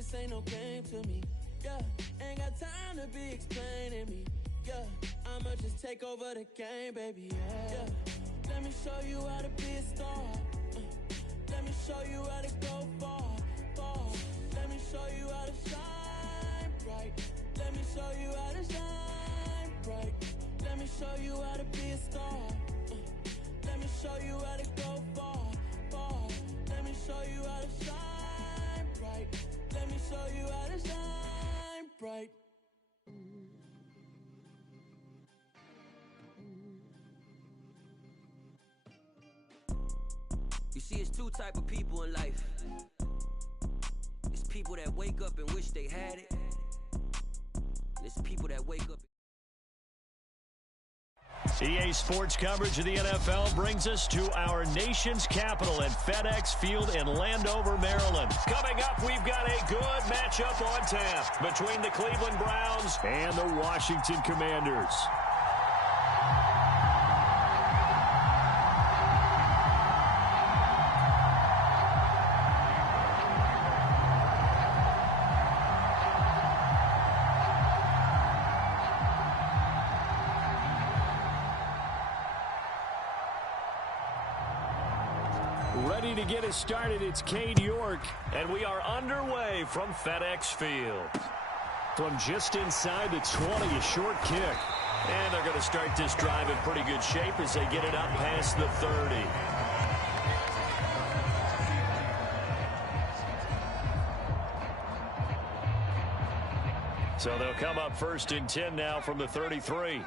this ain't no game to me. Yeah, ain't got time to be explaining me. Yeah, I'ma just take over the game, baby. Yeah, let me show you how to be a star. Let me show you how to go far, far. Let me show you how to shine bright. Let me show you how to shine bright. Let me show you how to be a star. Let me show you how to go far, far. Let me show you how to shine bright. Let me show you how to shine bright. You see, it's two type of people in life. It's people that wake up and wish they had it. And it's people that wake up. EA Sports coverage of the NFL brings us to our nation's capital at FedEx Field in Landover, Maryland. Coming up, we've got a good matchup on tap between the Cleveland Browns and the Washington Commanders. Ready to get us started, it's Cade York, and we are underway from FedEx Field. From just inside the 20, a short kick. And they're going to start this drive in pretty good shape as they get it up past the 30. So they'll come up 1st and 10 now from the 33.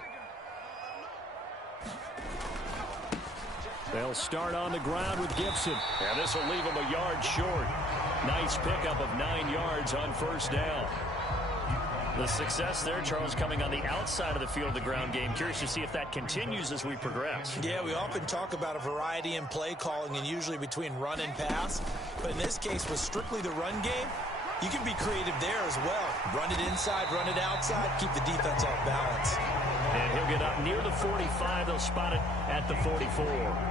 They'll start on the ground with Gibson. And this will leave them a yard short. Nice pickup of 9 yards on 1st down. The success there, Charles, coming on the outside of the field, the ground game. Curious to see if that continues as we progress. Yeah, we often talk about a variety in play calling and usually between run and pass. But in this case, with strictly the run game, you can be creative there as well. Run it inside, run it outside, keep the defense off balance. And he'll get up near the 45. They'll spot it at the 44.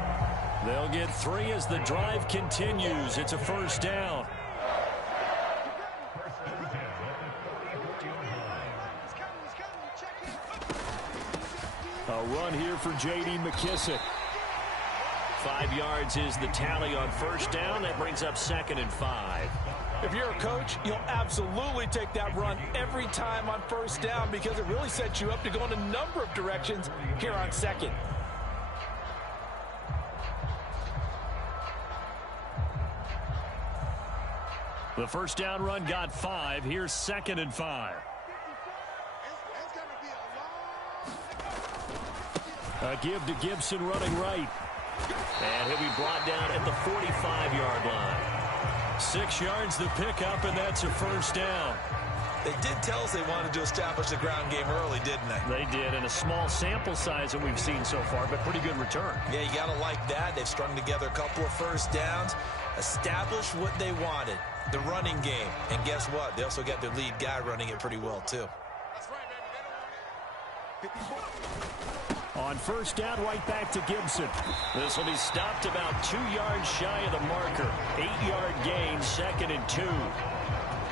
They'll get 3 as the drive continues. It's a 1st down. A run here for J.D. McKissick. 5 yards is the tally on 1st down. That brings up 2nd and 5. If you're a coach, you'll absolutely take that run every time on 1st down because it really sets you up to go in a number of directions here on 2nd. The 1st down run got 5. Here's 2nd and 5. A give to Gibson running right. And he'll be brought down at the 45-yard line. 6 yards the pickup, and that's a 1st down. They did tell us they wanted to establish the ground game early, didn't they? They did, and a small sample size that we've seen so far, but pretty good return. Yeah, you got to like that. They've strung together a couple of 1st downs, established what they wanted, the running game. And guess what? They also got their lead guy running it pretty well, too. On 1st down, right back to Gibson. This will be stopped about 2 yards shy of the marker. 8-yard gain, 2nd and 2.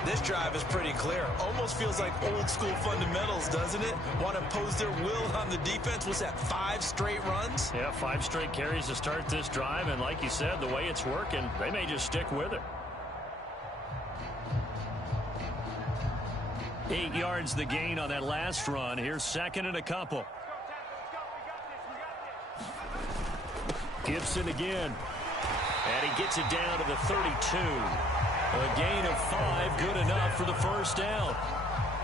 This drive is pretty clear. Almost feels like old school fundamentals, doesn't it? Want to impose their will on the defense. What's that, 5 straight runs? Yeah, 5 straight carries to start this drive. And like you said, the way it's working, they may just stick with it. 8 yards the gain on that last run. Here's 2nd and a couple. Gibson again. And he gets it down to the 32. A gain of 5, good enough for the 1st down.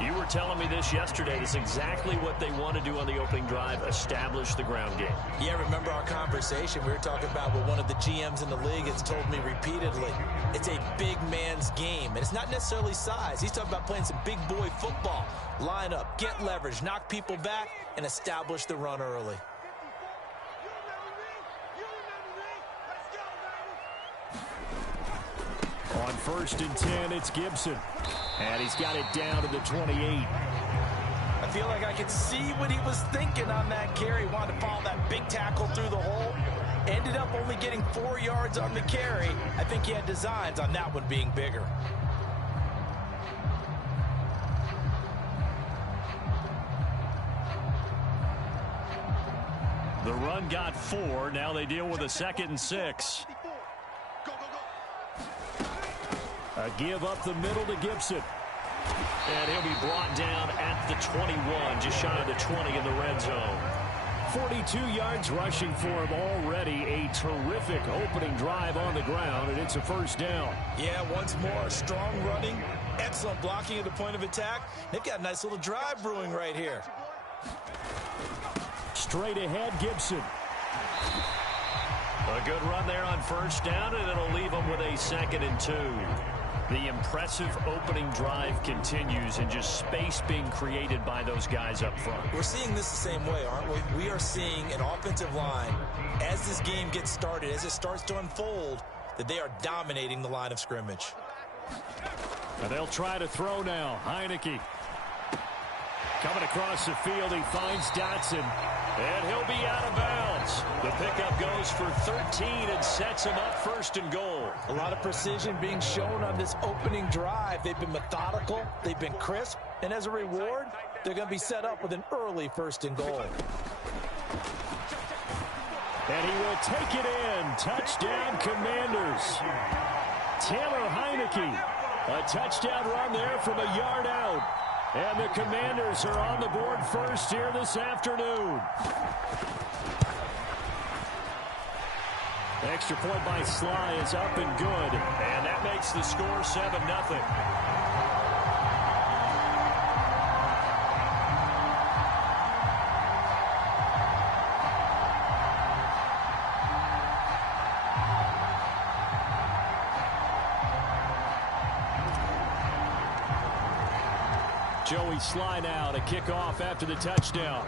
You were telling me this yesterday. That's exactly what they want to do on the opening drive, establish the ground game. Yeah, remember our conversation? We were talking about what one of the GMs in the league has told me repeatedly. It's a big man's game, and it's not necessarily size. He's talking about playing some big boy football. Line up, get leverage, knock people back, and establish the run early. On 1st and 10, it's Gibson. And he's got it down to the 28. I feel like I could see what he was thinking on that carry. Wanted to follow that big tackle through the hole. Ended up only getting 4 yards on the carry. I think he had designs on that one being bigger. The run got 4. Now they deal with a 2nd and 6. A give up the middle to Gibson. And he'll be brought down at the 21, just shy of the 20 in the red zone. 42 yards rushing for him already. A terrific opening drive on the ground, and it's a first down. Yeah, once more, strong running, excellent blocking at the point of attack. They've got a nice little drive brewing right here. Straight ahead, Gibson. A good run there on first down, and it'll leave them with a 2nd and 2. The impressive opening drive continues, and just space being created by those guys up front. We're seeing this the same way, aren't we? We are seeing an offensive line, as this game gets started, as it starts to unfold, that they are dominating the line of scrimmage. And they'll try to throw now. Heineke. Coming across the field, he finds Dotson. And he'll be out of bounds. The pickup goes for 13 and sets him up 1st and goal. A lot of precision being shown on this opening drive. They've been methodical. They've been crisp. And as a reward, they're going to be set up with an early 1st and goal. And he will take it in. Touchdown, Commanders. Taylor Heineke. A touchdown run there from a yard out. And the Commanders are on the board first here this afternoon. Extra point by Sly is up and good. And that makes the score 7-0. Joey Sly now to kick off after the touchdown.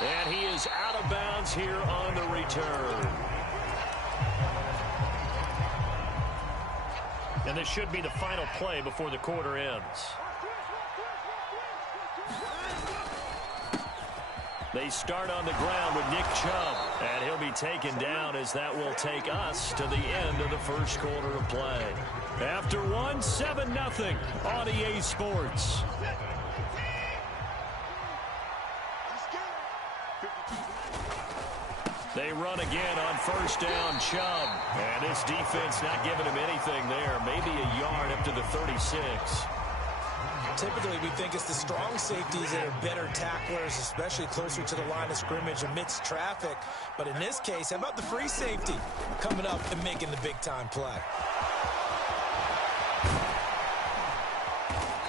And he is out of bounds here on the return. And this should be the final play before the quarter ends. They start on the ground with Nick Chubb, and he'll be taken down as that will take us to the end of the first quarter of play. After 7-0 on EA Sports. They run again on first down, Chubb. And this defense not giving him anything there. Maybe a yard up to the 36. Typically, we think it's the strong safeties that are better tacklers, especially closer to the line of scrimmage amidst traffic. But in this case, how about the free safety coming up and making the big-time play?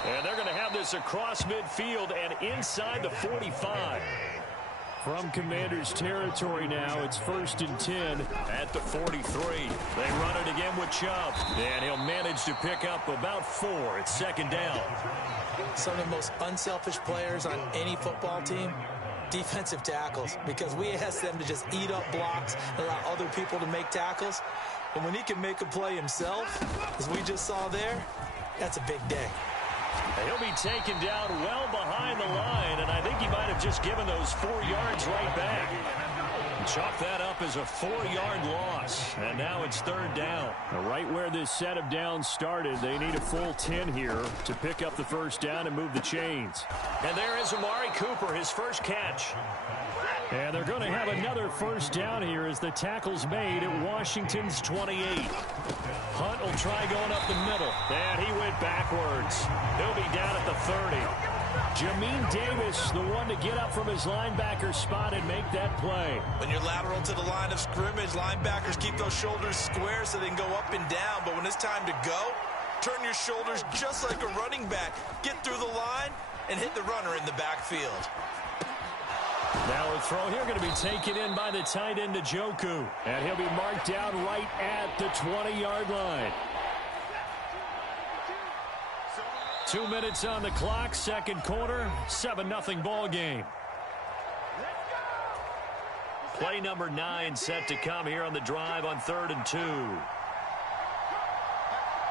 And they're going to have this across midfield and inside the 45. From Commanders territory now, it's 1st and 10 at the 43. They run it again with Chubb, and he'll manage to pick up about 4. It's 2nd down. Some of the most unselfish players on any football team, defensive tackles, because we ask them to just eat up blocks and allow other people to make tackles. But when he can make a play himself, as we just saw there, that's a big day. He'll be taken down well behind the line, and I think he might have just given those 4 yards right back. Chalk that up as a 4-yard loss, and now it's 3rd down. Right where this set of downs started, they need a full 10 here to pick up the first down and move the chains. And there is Amari Cooper, his first catch. And they're going to have another first down here as the tackle's made at Washington's 28. Hunt will try going up the middle, and he went backwards. He'll be down at the 30. Jamin Davis, the one to get up from his linebacker spot and make that play. When you're lateral to the line of scrimmage, linebackers keep those shoulders square so they can go up and down. But when it's time to go, turn your shoulders just like a running back. Get through the line and hit the runner in the backfield. Now a throw here going to be taken in by the tight end Njoku. And he'll be marked down right at the 20-yard line. 2 minutes on the clock, 2nd quarter, 7-0 ball game. Play number 9 set to come here on the drive on 3rd and 2.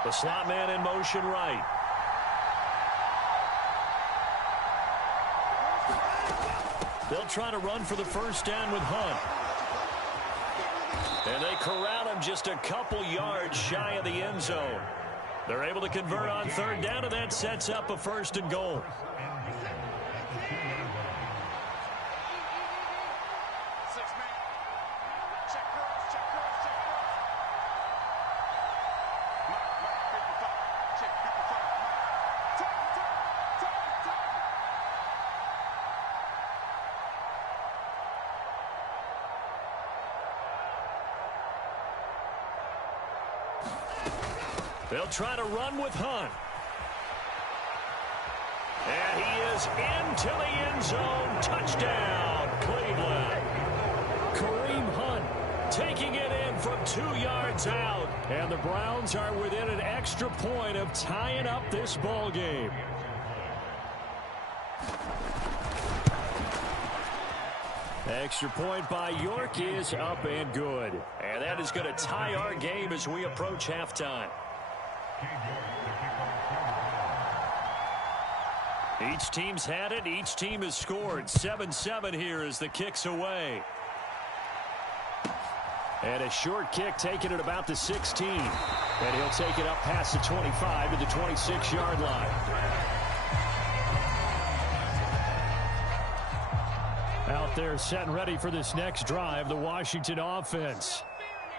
The slot man in motion right. They'll try to run for the first down with Hunt. And they corral him just a couple yards shy of the end zone. They're able to convert on third down, and that sets up a 1st and goal. They'll try to run with Hunt. And he is into the end zone. Touchdown, Cleveland. Kareem Hunt taking it in from 2 yards out. And the Browns are within an extra point of tying up this ball game. Extra point by York is up and good. And that is going to tie our game as we approach halftime. Each team's had it. Each team has scored. 7-7 here as the kick's away. And a short kick taken at about the 16. And he'll take it up past the 25 to the 26-yard line. Out there set and ready for this next drive, the Washington offense.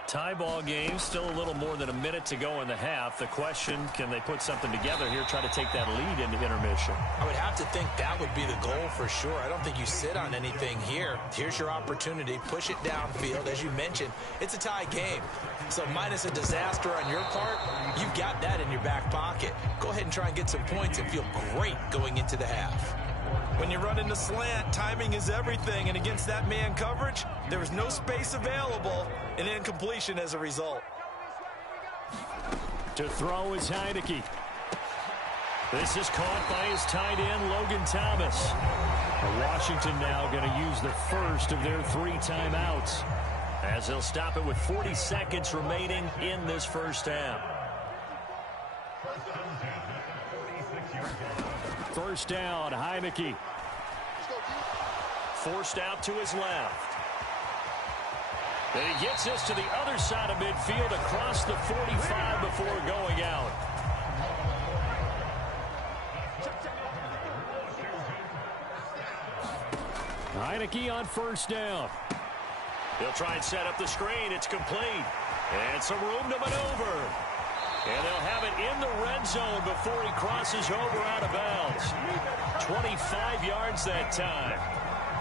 Tie ball game, still a little more than a minute to go in the half. The question, can they put something together here, try to take that lead into intermission? I would have to think that would be the goal for sure. I don't think you sit on anything here. Here's your opportunity. Push it downfield. As you mentioned, it's a tie game. So minus a disaster on your part, you've got that in your back pocket. Go ahead and try and get some points and feel great going into the half. When you run into slant, timing is everything, and against that man coverage, there was no space available, and incompletion as a result. To throw is Heineke. This is caught by his tight end, Logan Thomas. Washington now going to use the first of their 3 timeouts, as they'll stop it with 40 seconds remaining in this first half. First down, Heineke. Forced out to his left. And he gets us to the other side of midfield across the 45 before going out. Heineke on first down. He'll try and set up the screen. It's complete. And some room to maneuver. And they'll have it in the red zone before he crosses over out of bounds. 25 yards that time.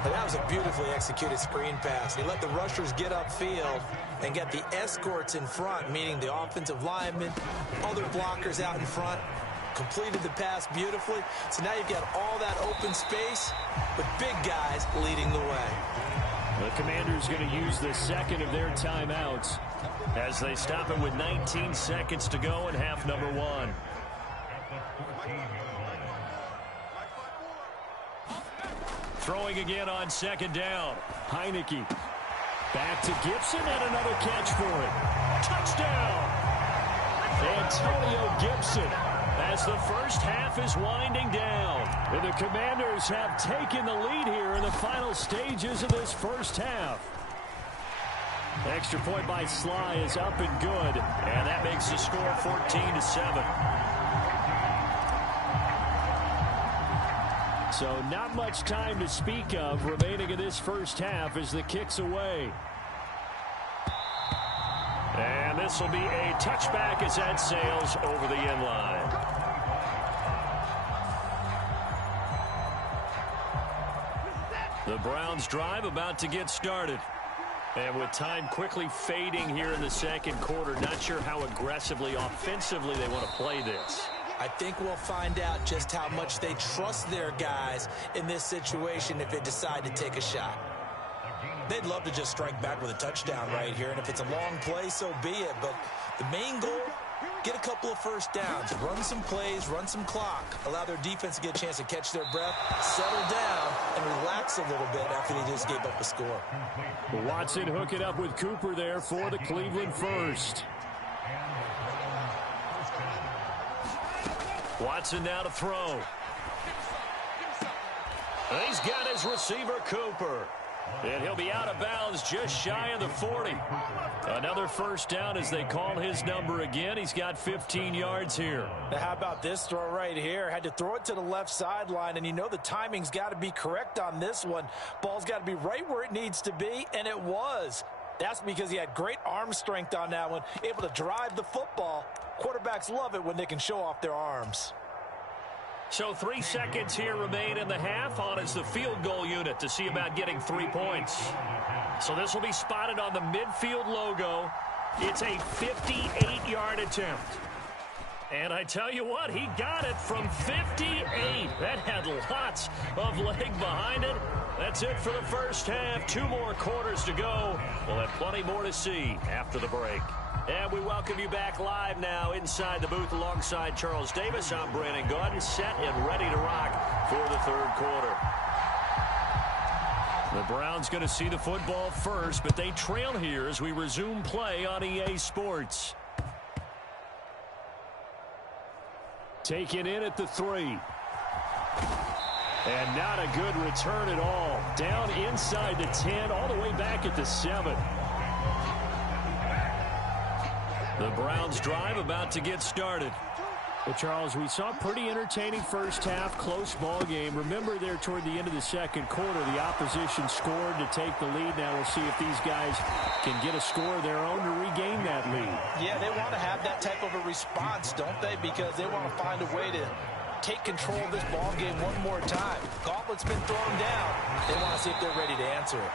And that was a beautifully executed screen pass. He let the rushers get upfield and get the escorts in front, meaning the offensive linemen, other blockers out in front. Completed the pass beautifully. So now you've got all that open space with big guys leading the way. The Commanders going to use the second of their timeouts as they stop it with 19 seconds to go in half number 1. Throwing again on second down. Heineke back to Gibson and another catch for him. Touchdown! Antonio Gibson as the first half is winding down. And the Commanders have taken the lead here in the final stages of this first half. Extra point by Sly is up and good. And that makes the score 14-7. So not much time to speak of remaining in this first half as the kick's away. And this will be a touchback as that sails over the end line. The Browns drive about to get started. And with time quickly fading here in the second quarter, not sure how aggressively, offensively they want to play this. I think we'll find out just how much they trust their guys in this situation if they decide to take a shot. They'd love to just strike back with a touchdown right here, and if it's a long play, so be it. But the main goal, get a couple of first downs, run some plays, run some clock, allow their defense to get a chance to catch their breath, settle down, and relax a little bit after they just gave up a score. Watson hook it up with Cooper there for the Cleveland first. Watson now to throw. And he's got his receiver, Cooper. And he'll be out of bounds just shy of the 40. Another first down as they call his number again. He's got 15 yards here. Now how about this throw right here? Had to throw it to the left sideline, and you know the timing's got to be correct on this one. Ball's got to be right where it needs to be, and it was. That's because he had great arm strength on that one, able to drive the football. Quarterbacks love it when they can show off their arms. So 3 seconds here remain in the half. On is the field goal unit to see about getting 3 points. So this will be spotted on the midfield logo. It's a 58-yard attempt. And I tell you what, he got it from 58. That had lots of leg behind it. That's it for the first half. 2 more quarters to go. We'll have plenty more to see after the break. And we welcome you back live now inside the booth alongside Charles Davis. I'm Brandon Gaudin, set and ready to rock for the third quarter. The Browns going to see the football first, but they trail here as we resume play on EA Sports. Taken in at the 3. And not a good return at all. Down inside the 10, all the way back at the 7. The Browns drive about to get started. Well, Charles, we saw a pretty entertaining first half, close ball game. Remember there toward the end of the second quarter, the opposition scored to take the lead. Now we'll see if these guys can get a score of their own to regain that lead. Yeah, they want to have that type of a response, don't they? Because they want to find a way to take control of this ball game one more time. Gauntlet's been thrown down. They want to see if they're ready to answer it.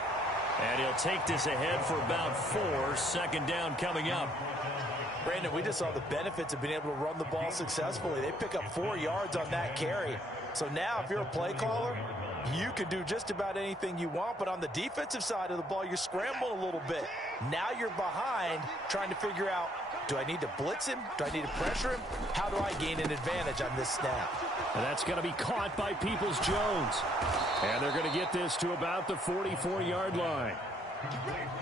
And he'll take this ahead for about 4. Second down coming up. Brandon, we just saw the benefits of being able to run the ball successfully. They pick up 4 yards on that carry. So now if you're a play caller, you can do just about anything you want. But on the defensive side of the ball, you're scrambling a little bit. Now you're behind trying to figure out, do I need to blitz him? Do I need to pressure him? How do I gain an advantage on this snap? And that's going to be caught by Peoples-Jones. And they're going to get this to about the 44-yard line.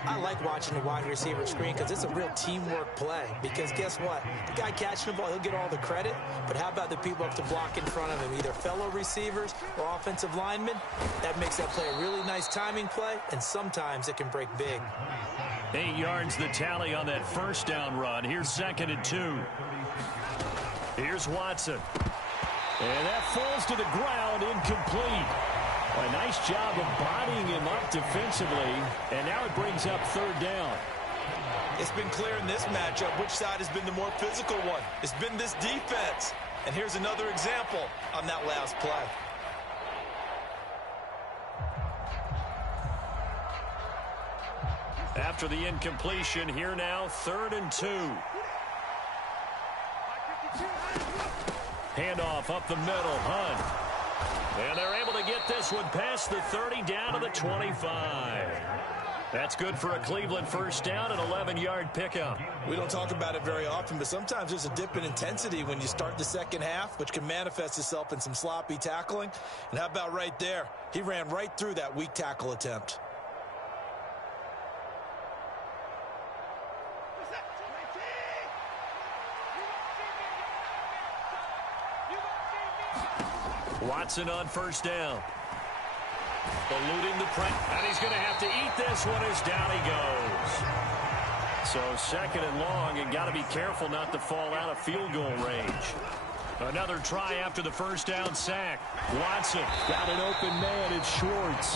I like watching the wide receiver screen because it's a real teamwork play. Because guess what? The guy catching the ball, he'll get all the credit. But how about the people up to block in front of him, either fellow receivers or offensive linemen? That makes that play a really nice timing play, and sometimes it can break big. 8 yards the tally on that first down run. Here's 2nd and 2. Here's Watson. And that falls to the ground, incomplete. A nice job of bodying him up defensively, and now it brings up 3rd down. It's been clear in this matchup which side has been the more physical one. It's been this defense. And here's another example on that last play. After the incompletion, here now, 3rd and 2. Handoff up the middle, Hunt. And they're able to get this one past the 30 down to the 25. That's good for a Cleveland first down, an 11-yard pickup. We don't talk about it very often, but sometimes there's a dip in intensity when you start the second half, which can manifest itself in some sloppy tackling. And how about right there? He ran right through that weak tackle attempt. Watson on first down. Eluding the press. And he's going to have to eat this one as down he goes. So 2nd and long, and got to be careful not to fall out of field goal range. Another try after the first down sack. Watson got an open man. It's Schwartz.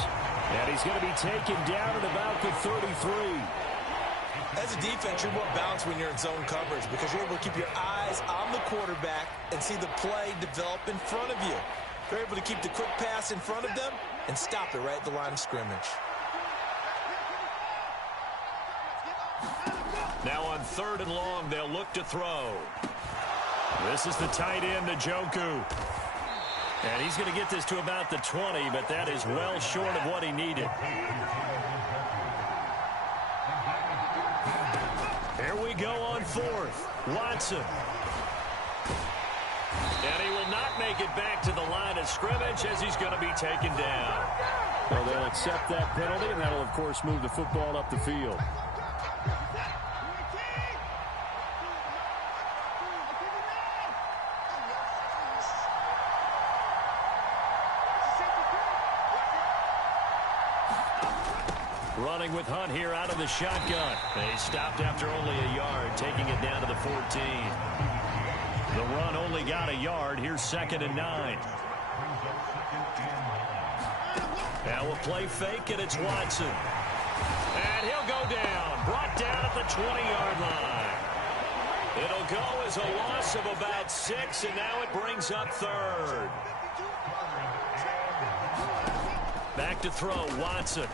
And he's going to be taken down at about the 33. As a defense, you're more balanced when you're in zone coverage because you're able to keep your eyes on the quarterback and see the play develop in front of you. They're able to keep the quick pass in front of them and stop it right at the line of scrimmage. Now on 3rd and long, they'll look to throw. This is the tight end, Njoku. And he's going to get this to about the 20, but that is well short of what he needed. Here we go on 4th. Watson. And he will not make it back to the line of scrimmage as he's going to be taken down. Well, they'll accept that penalty, and that'll, of course, move the football up the field. Running with Hunt here out of the shotgun. They stopped after only a yard, taking it down to the 14. The run only got a yard. Here's 2nd and 9. Now we'll play fake, and it's Watson. And he'll go down. Brought down at the 20-yard line. It'll go as a loss of about 6, and now it brings up 3rd. Back to throw, Watson.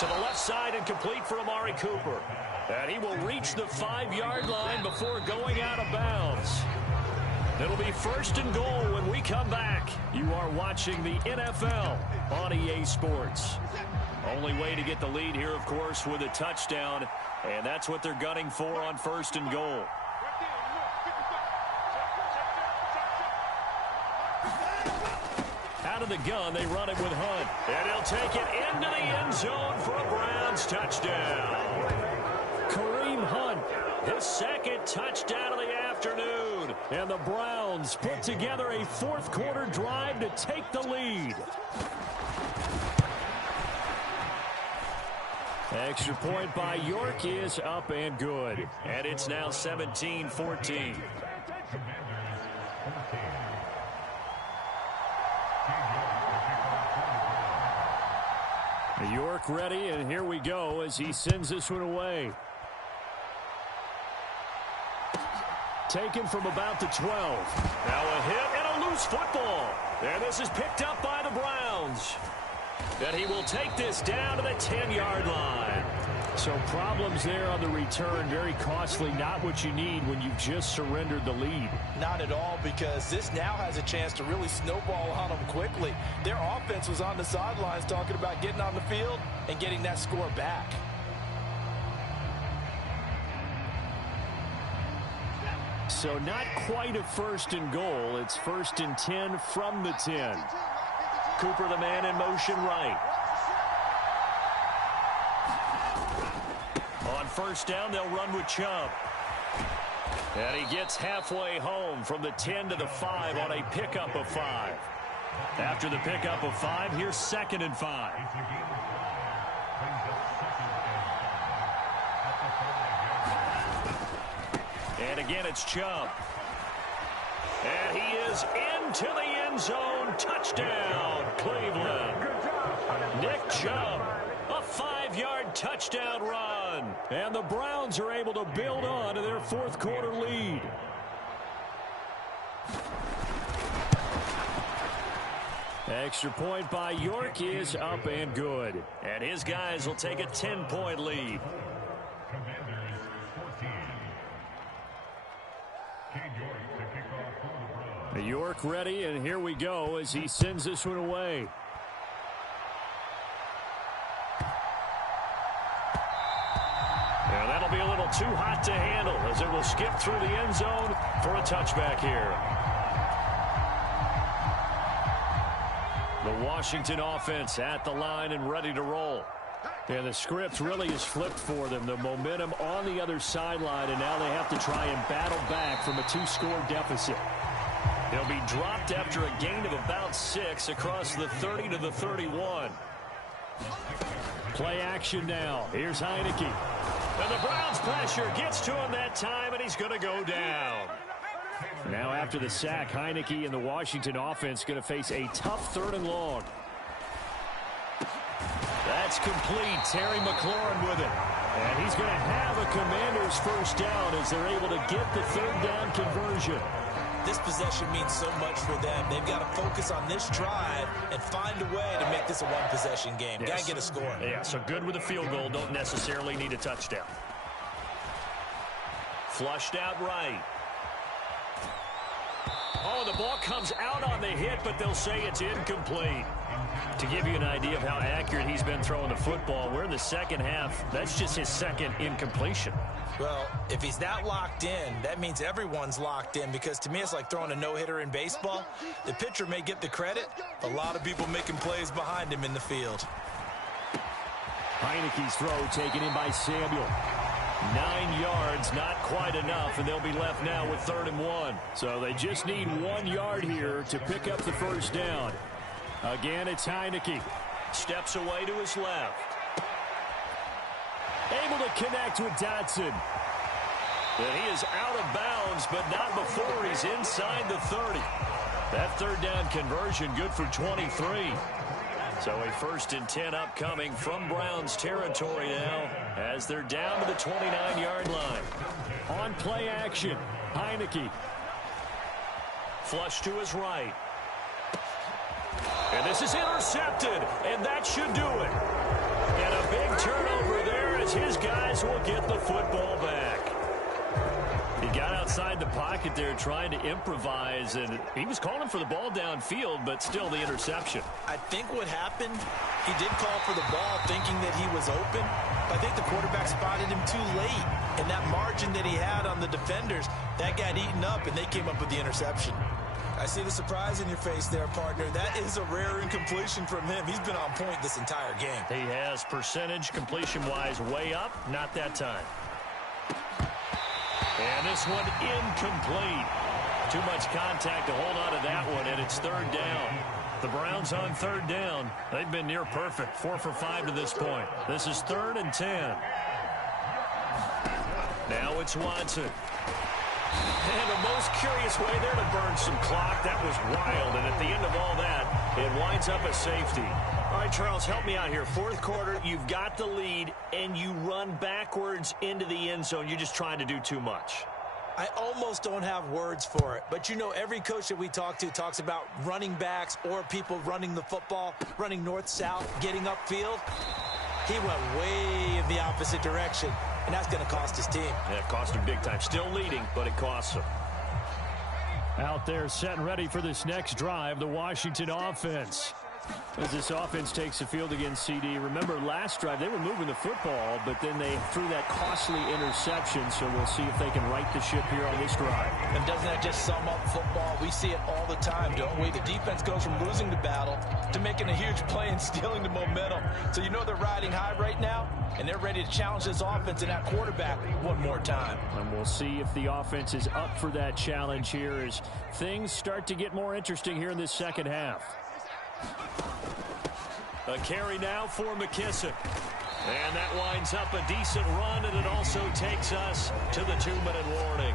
To the left side and complete for Amari Cooper. And he will reach the 5-yard line before going out of bounds. It'll be 1st and goal when we come back. You are watching the NFL on EA Sports. Only way to get the lead here, of course, with a touchdown. And that's what they're gunning for on 1st and goal. Out of the gun, they run it with Hunt. And he'll take it into the end zone for a Browns touchdown. Kareem Hunt, his 2nd touchdown of the afternoon. And the Browns put together a 4th quarter drive to take the lead. Extra point by York is up and good. And it's now 17-14. York ready, and here we go as he sends this one away. Taken from about the 12. Now a hit and a loose football. And this is picked up by the Browns. And he will take this down to the 10-yard line. So problems there on the return. Very costly. Not what you need when you've just surrendered the lead. Not at all, because this now has a chance to really snowball on them quickly. Their offense was on the sidelines talking about getting on the field and getting that score back. So not quite a 1st and goal. It's 1st and 10 from the 10. Cooper, the man in motion right. On 1st down, they'll run with Chubb. And he gets halfway home from the 10 to the 5 on a pickup of 5. After the pickup of 5, here's 2nd and 5. And again, it's Chubb. And he is into the end zone. Touchdown, Cleveland. Nick Chubb, a 5-yard touchdown run. And the Browns are able to build on to their 4th quarter lead. Extra point by York is up and good. And his guys will take a 10-point lead. York ready, and here we go as he sends this one away. And that'll be a little too hot to handle as it will skip through the end zone for a touchback here. The Washington offense at the line and ready to roll. And the script really is flipped for them. The momentum on the other sideline, and now they have to try and battle back from a 2-score deficit. They'll be dropped after a gain of about 6 across the 30 to the 31. Play action now. Here's Heineke. And the Browns pressure gets to him that time, and he's going to go down. Now after the sack, Heineke and the Washington offense going to face a tough 3rd and long. That's complete. Terry McLaurin with it. And he's going to have a Commanders 1st down as they're able to get the 3rd down conversion. This possession means so much for them. They've got to focus on this drive and find a way to make this a one-possession game. Yes. Got to get a score. Yeah, so good with a field goal. Don't necessarily need a touchdown. Flushed out right. Oh, the ball comes out on the hit, but they'll say it's incomplete. To give you an idea of how accurate he's been throwing the football, we're in the second half. That's just his 2nd incompletion. Well, if he's that locked in, that means everyone's locked in, because to me it's like throwing a no-hitter in baseball. The pitcher may get the credit. A lot of people making plays behind him in the field. Heineke's throw taken in by Samuel. 9 yards, not quite enough, and they'll be left now with 3rd and 1. So they just need 1 yard here to pick up the 1st down. Again, it's Heineke. steps away to his left. Able to connect with Dotson. And he is out of bounds, but not before he's inside the 30. That third down conversion good for 23. So a 1st and 10 upcoming from Browns territory now as they're down to the 29-yard line. On play action, Heineke. Flush to his right. And this is intercepted, and that should do it. And a big turnover there as his guys will get the football back. He got outside the pocket there trying to improvise, and he was calling for the ball downfield, but still the interception. I think what happened, he did call for the ball thinking that he was open, but I think the quarterback spotted him too late. And that margin that he had on the defenders, that got eaten up, and they came up with the interception. I see the surprise in your face there, partner. That is a rare incompletion from him. He's been on point this entire game. He has percentage completion-wise way up. Not that time. And this one incomplete. Too much contact to hold on to that one, and it's 3rd down. The Browns on 3rd down. They've been near perfect. 4 for 5 to this point. This is 3rd and 10. Now it's Watson. And the most curious way there to burn some clock. That was wild. And at the end of all that, it winds up a safety. All right, Charles, help me out here. 4th quarter, you've got the lead, and you run backwards into the end zone. You're just trying to do too much. I almost don't have words for it. But, you know, every coach that we talk to talks about running backs or people running the football, running north-south, getting upfield. He went way in the opposite direction, and that's going to cost his team. Yeah, it cost him big time. Still leading, but it costs him. Out there set and ready for this next drive, the Washington offense. As this offense takes the field against CD. Remember, last drive, they were moving the football, but then they threw that costly interception, so we'll see if they can right the ship here on this drive. And doesn't that just sum up football? We see it all the time, don't we? The defense goes from losing the battle to making a huge play and stealing the momentum. So you know they're riding high right now, and they're ready to challenge this offense and that quarterback one more time. And we'll see if the offense is up for that challenge here as things start to get more interesting here in this second half. A carry now for McKissick. And that winds up a decent run, and it also takes us to the 2-minute warning.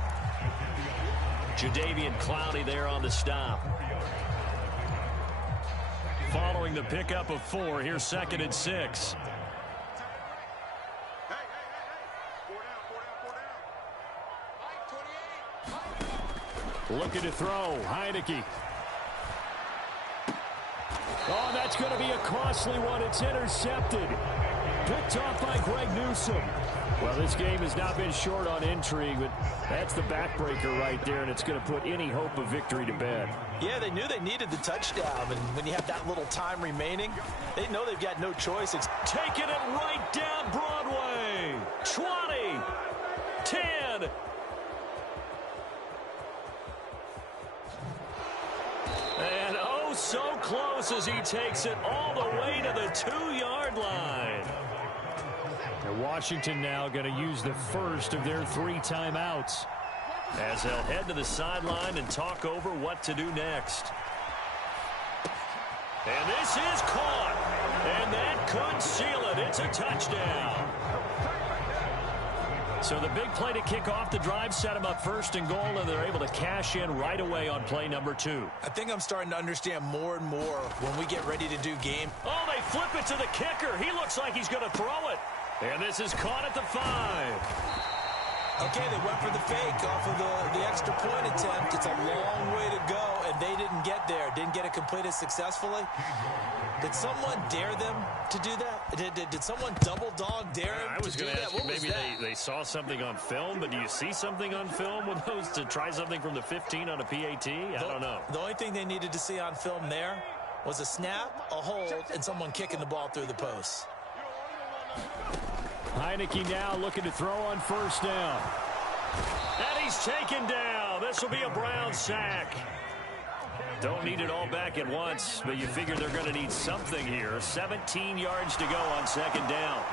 Jadeveon Clowney there on the stop. Following the pickup of 4, here's 2nd and 6. Looking to throw, Heineke. Oh, that's going to be a costly one. It's intercepted. Picked off by Greg Newsome. Well, this game has not been short on intrigue, but that's the backbreaker right there, and it's going to put any hope of victory to bed. Yeah, they knew they needed the touchdown, and when you have that little time remaining, they know they've got no choice. It's taking it right down Broadway. 20, 10. And oh, so close as he takes it all the way to the 2-yard line. And Washington now going to use the first of their 3 timeouts as they'll head to the sideline and talk over what to do next. And this is caught. And that could seal it. It's a touchdown. So the big play to kick off the drive set them up 1st and goal, and they're able to cash in right away on play number 2. I think I'm starting to understand more and more when we get ready to do game. Oh, they flip it to the kicker. He looks like he's going to throw it. And this is caught at the 5. Okay, they went for the fake off of the extra point attempt. It's a long way to go, and they didn't get there. Didn't get it completed successfully. Did someone dare them to do that? Did someone double dog dare them to do that? I was going to ask you, maybe they saw something on film, but do you see something on film with those to try something from the 15 on a PAT? I don't know. The only thing they needed to see on film there was a snap, a hold, and someone kicking the ball through the post. Heineke now looking to throw on 1st down. And he's taken down. This will be a Brown sack. Don't need it all back at once, but you figure they're going to need something here. 17 yards to go on 2nd down.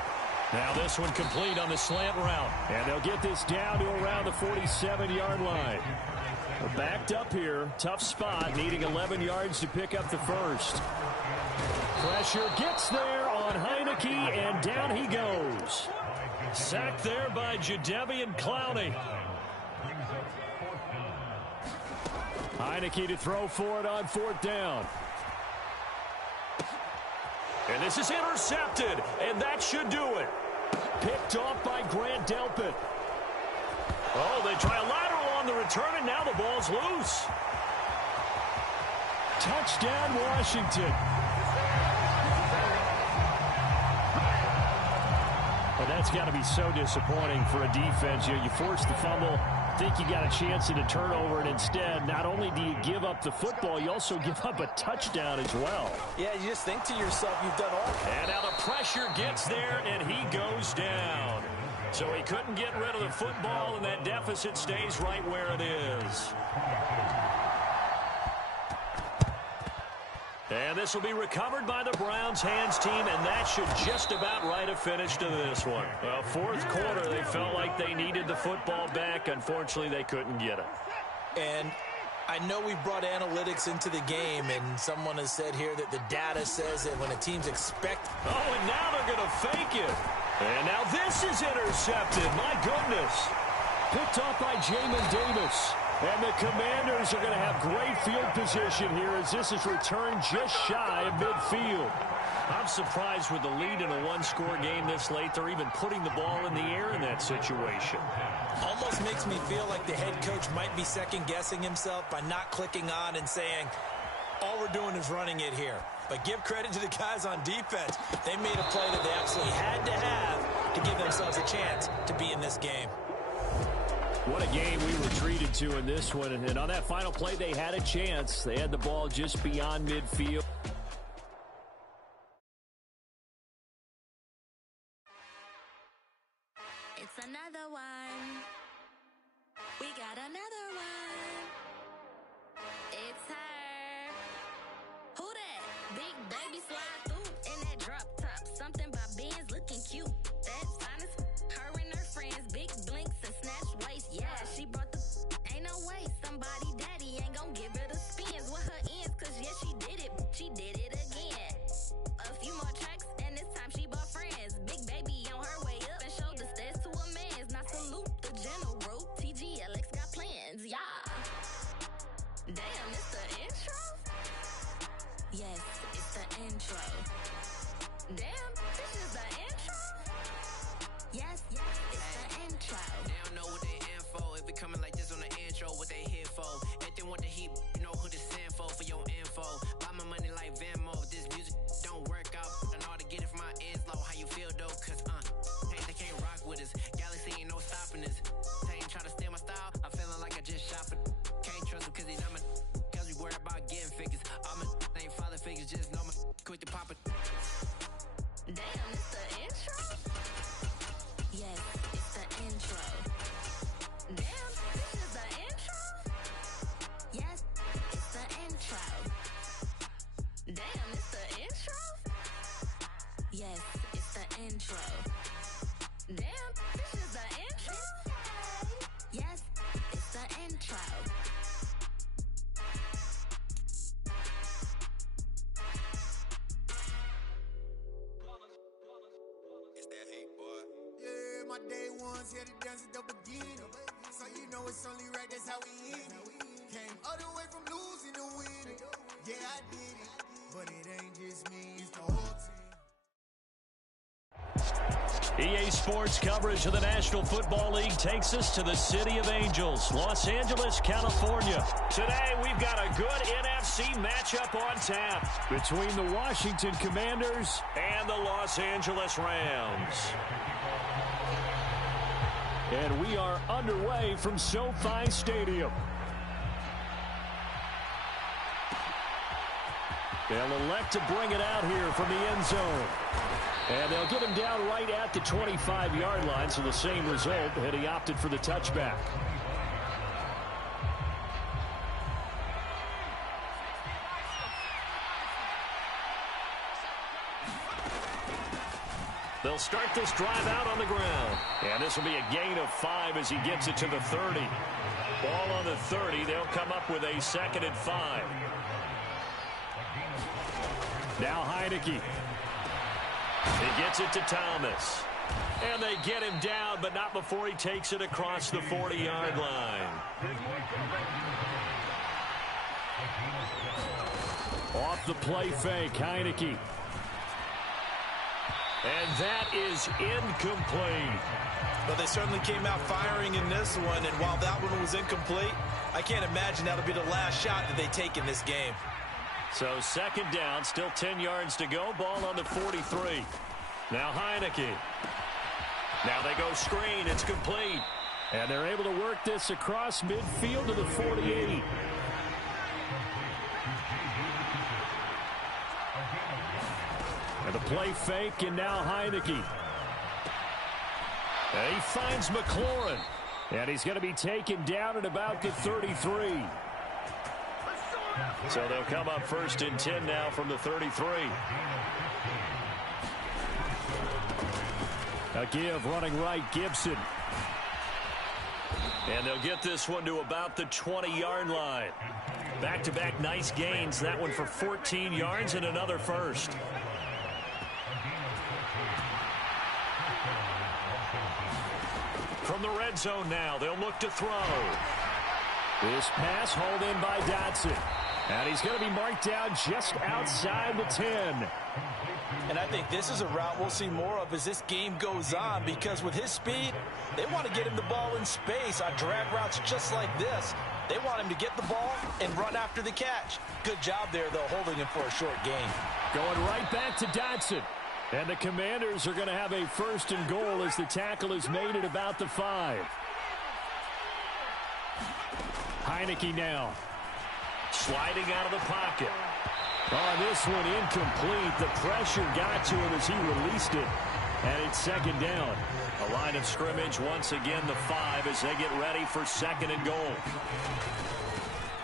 Now this one complete on the slant route. And they'll get this down to around the 47-yard line. We're backed up here. Tough spot, needing 11 yards to pick up the first. Pressure gets there on Heineke, and down he goes. Sacked there by Jadeveon Clowney. Heineke to throw for it on 4th down. And this is intercepted, and that should do it. Picked off by Grant Delpit. Oh, they try a lateral on the return, and now the ball's loose. Touchdown, Washington. Well, that's got to be so disappointing for a defense. You force the fumble, think you got a chance at a turnover, and instead, not only do you give up the football, you also give up a touchdown as well. Yeah, you just think to yourself, you've done all. And now the pressure gets there, and he goes down. So he couldn't get rid of the football, and that deficit stays right where it is. And this will be recovered by the Browns hands team, and that should just about write a finish to this one. Well, 4th quarter, they felt like they needed the football back. Unfortunately, they couldn't get it. And I know we brought analytics into the game, and someone has said here that the data says that when a team's expect... Oh, and now they're going to fake it. And now this is intercepted. My goodness. Picked off by Jamin Davis. And the Commanders are going to have great field position here as this is returned just shy of midfield. I'm surprised with the lead in a one-score game this late. They're even putting the ball in the air in that situation. Almost makes me feel like the head coach might be second-guessing himself by not clicking on and saying, all we're doing is running it here. But give credit to the guys on defense. They made a play that they absolutely had to have to give themselves a chance to be in this game. What a game we were treated to in this one. And on that final play, they had a chance. They had the ball just beyond midfield. It's another one. We got another one. It's her. Who that? Big baby slide through in that drop top. Something by Benz looking cute. That's honest. Her and her friends, big blinks and snatch waist. Yeah, she brought the ain't no way. Somebody daddy ain't gon' give her the spins with her ends. Cause yeah, she did it. She did it again. A few more tracks and this time she bought friends. Big baby on her way up and showed the stairs to a man's. Now salute the general. TGLX got plans. Yeah. Damn, it's the intro? Yes, it's the intro. Damn, this is the intro? Yes, it's the intro. They don't know what they in for. If it coming like this on the intro, what they here for? If they want the heat, you know who to send for your info. Buy my money like Venmo. If this music don't work out, and all to get it from my ends low. How you feel though? Cause hey, they can't rock with us. Galaxy ain't no stopping this. They ain't try to steal my style. I'm feeling like I just shot for. Can't trust him cause he's not my. Cause we worried about getting figures. All my ain't father figures. Just know my quick to pop it. Damn, it's the intro? Yes, it's the intro. Damn, this is the intro? Yes, it's the intro. Damn, it's the intro? Yes, it's the intro. Damn, this is the intro? Yes, it's the intro. Yeah, my day ones here to dance at the beginning. So you know it's only right, that's how we end it. Came all the way from losing to winning. Yeah, I did it. But it ain't just me, it's the whole team. EA Sports coverage of the National Football League takes us to the City of Angels, Los Angeles, California. Today, we've got a good NFC matchup on tap between the Washington Commanders and the Los Angeles Rams. And we are underway from SoFi Stadium. They'll elect to bring it out here from the end zone. And they'll get him down right at the 25-yard line, so the same result, and he opted for the touchback. They'll start this drive out on the ground. And this will be a gain of 5 as he gets it to the 30. Ball on the 30. They'll come up with a 2nd and 5. Now Heineke. He gets it to Thomas. And they get him down, but not before he takes it across the 40-yard line. Off the play fake, Heineke. And that is incomplete. Well, they certainly came out firing in this one, and while that one was incomplete, I can't imagine that'll be the last shot that they take in this game. So 2nd down, still 10 yards to go. Ball on the 43. Now Heineke. Now they go screen. It's complete. And they're able to work this across midfield to the 48. And the play fake, and now Heineke. And he finds McLaurin. And he's going to be taken down at about the 33. So they'll come up 1st and 10 now from the 33. A give running right, Gibson. And they'll get this one to about the 20-yard line. Back-to-back nice gains. That one for 14 yards and another first. From the red zone now, they'll look to throw. This pass hauled in by Dotson. And he's going to be marked down just outside the 10. And I think this is a route we'll see more of as this game goes on, because with his speed, they want to get him the ball in space on drag routes just like this. They want him to get the ball and run after the catch. Good job there, though, holding him for a short gain. Going right back to Dotson. And the Commanders are going to have a 1st and goal as the tackle is made at about the 5. Heineke now. Sliding out of the pocket. Oh, this one incomplete. The pressure got to him as he released it. And it's 2nd down. A line of scrimmage once again, the 5 as they get ready for 2nd and goal.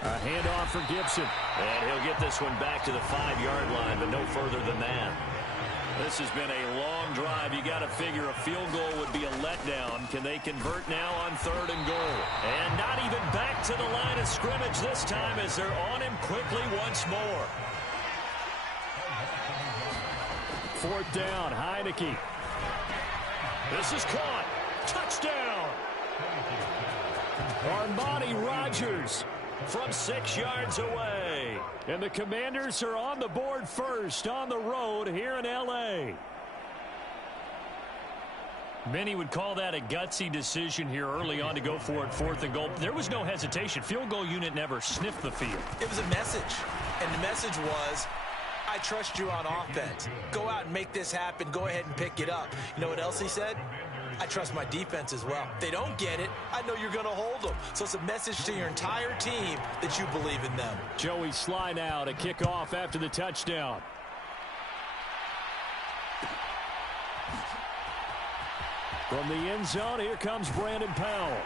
A handoff for Gibson. And he'll get this one back to the 5-yard line, but no further than that. This has been a long drive. You got to figure a field goal would be a letdown. Can they convert now on 3rd and goal? And not even back to the line of scrimmage this time as they're on him quickly once more. 4th down, Heineke. This is caught. Touchdown. Armani Rogers from 6 yards away. And the Commanders are on the board first on the road here in L.A. Many would call that a gutsy decision here early on to go for it 4th and goal. There was no hesitation. Field goal unit never sniffed the field. It was a message, and the message was, I trust you on offense. Go out and make this happen. Go ahead and pick it up. You know what else he said? I trust my defense as well. If they don't get it, I know you're going to hold them. So it's a message to your entire team that you believe in them. Joey Sly now to kick off after the touchdown. From the end zone, here comes Brandon Powell.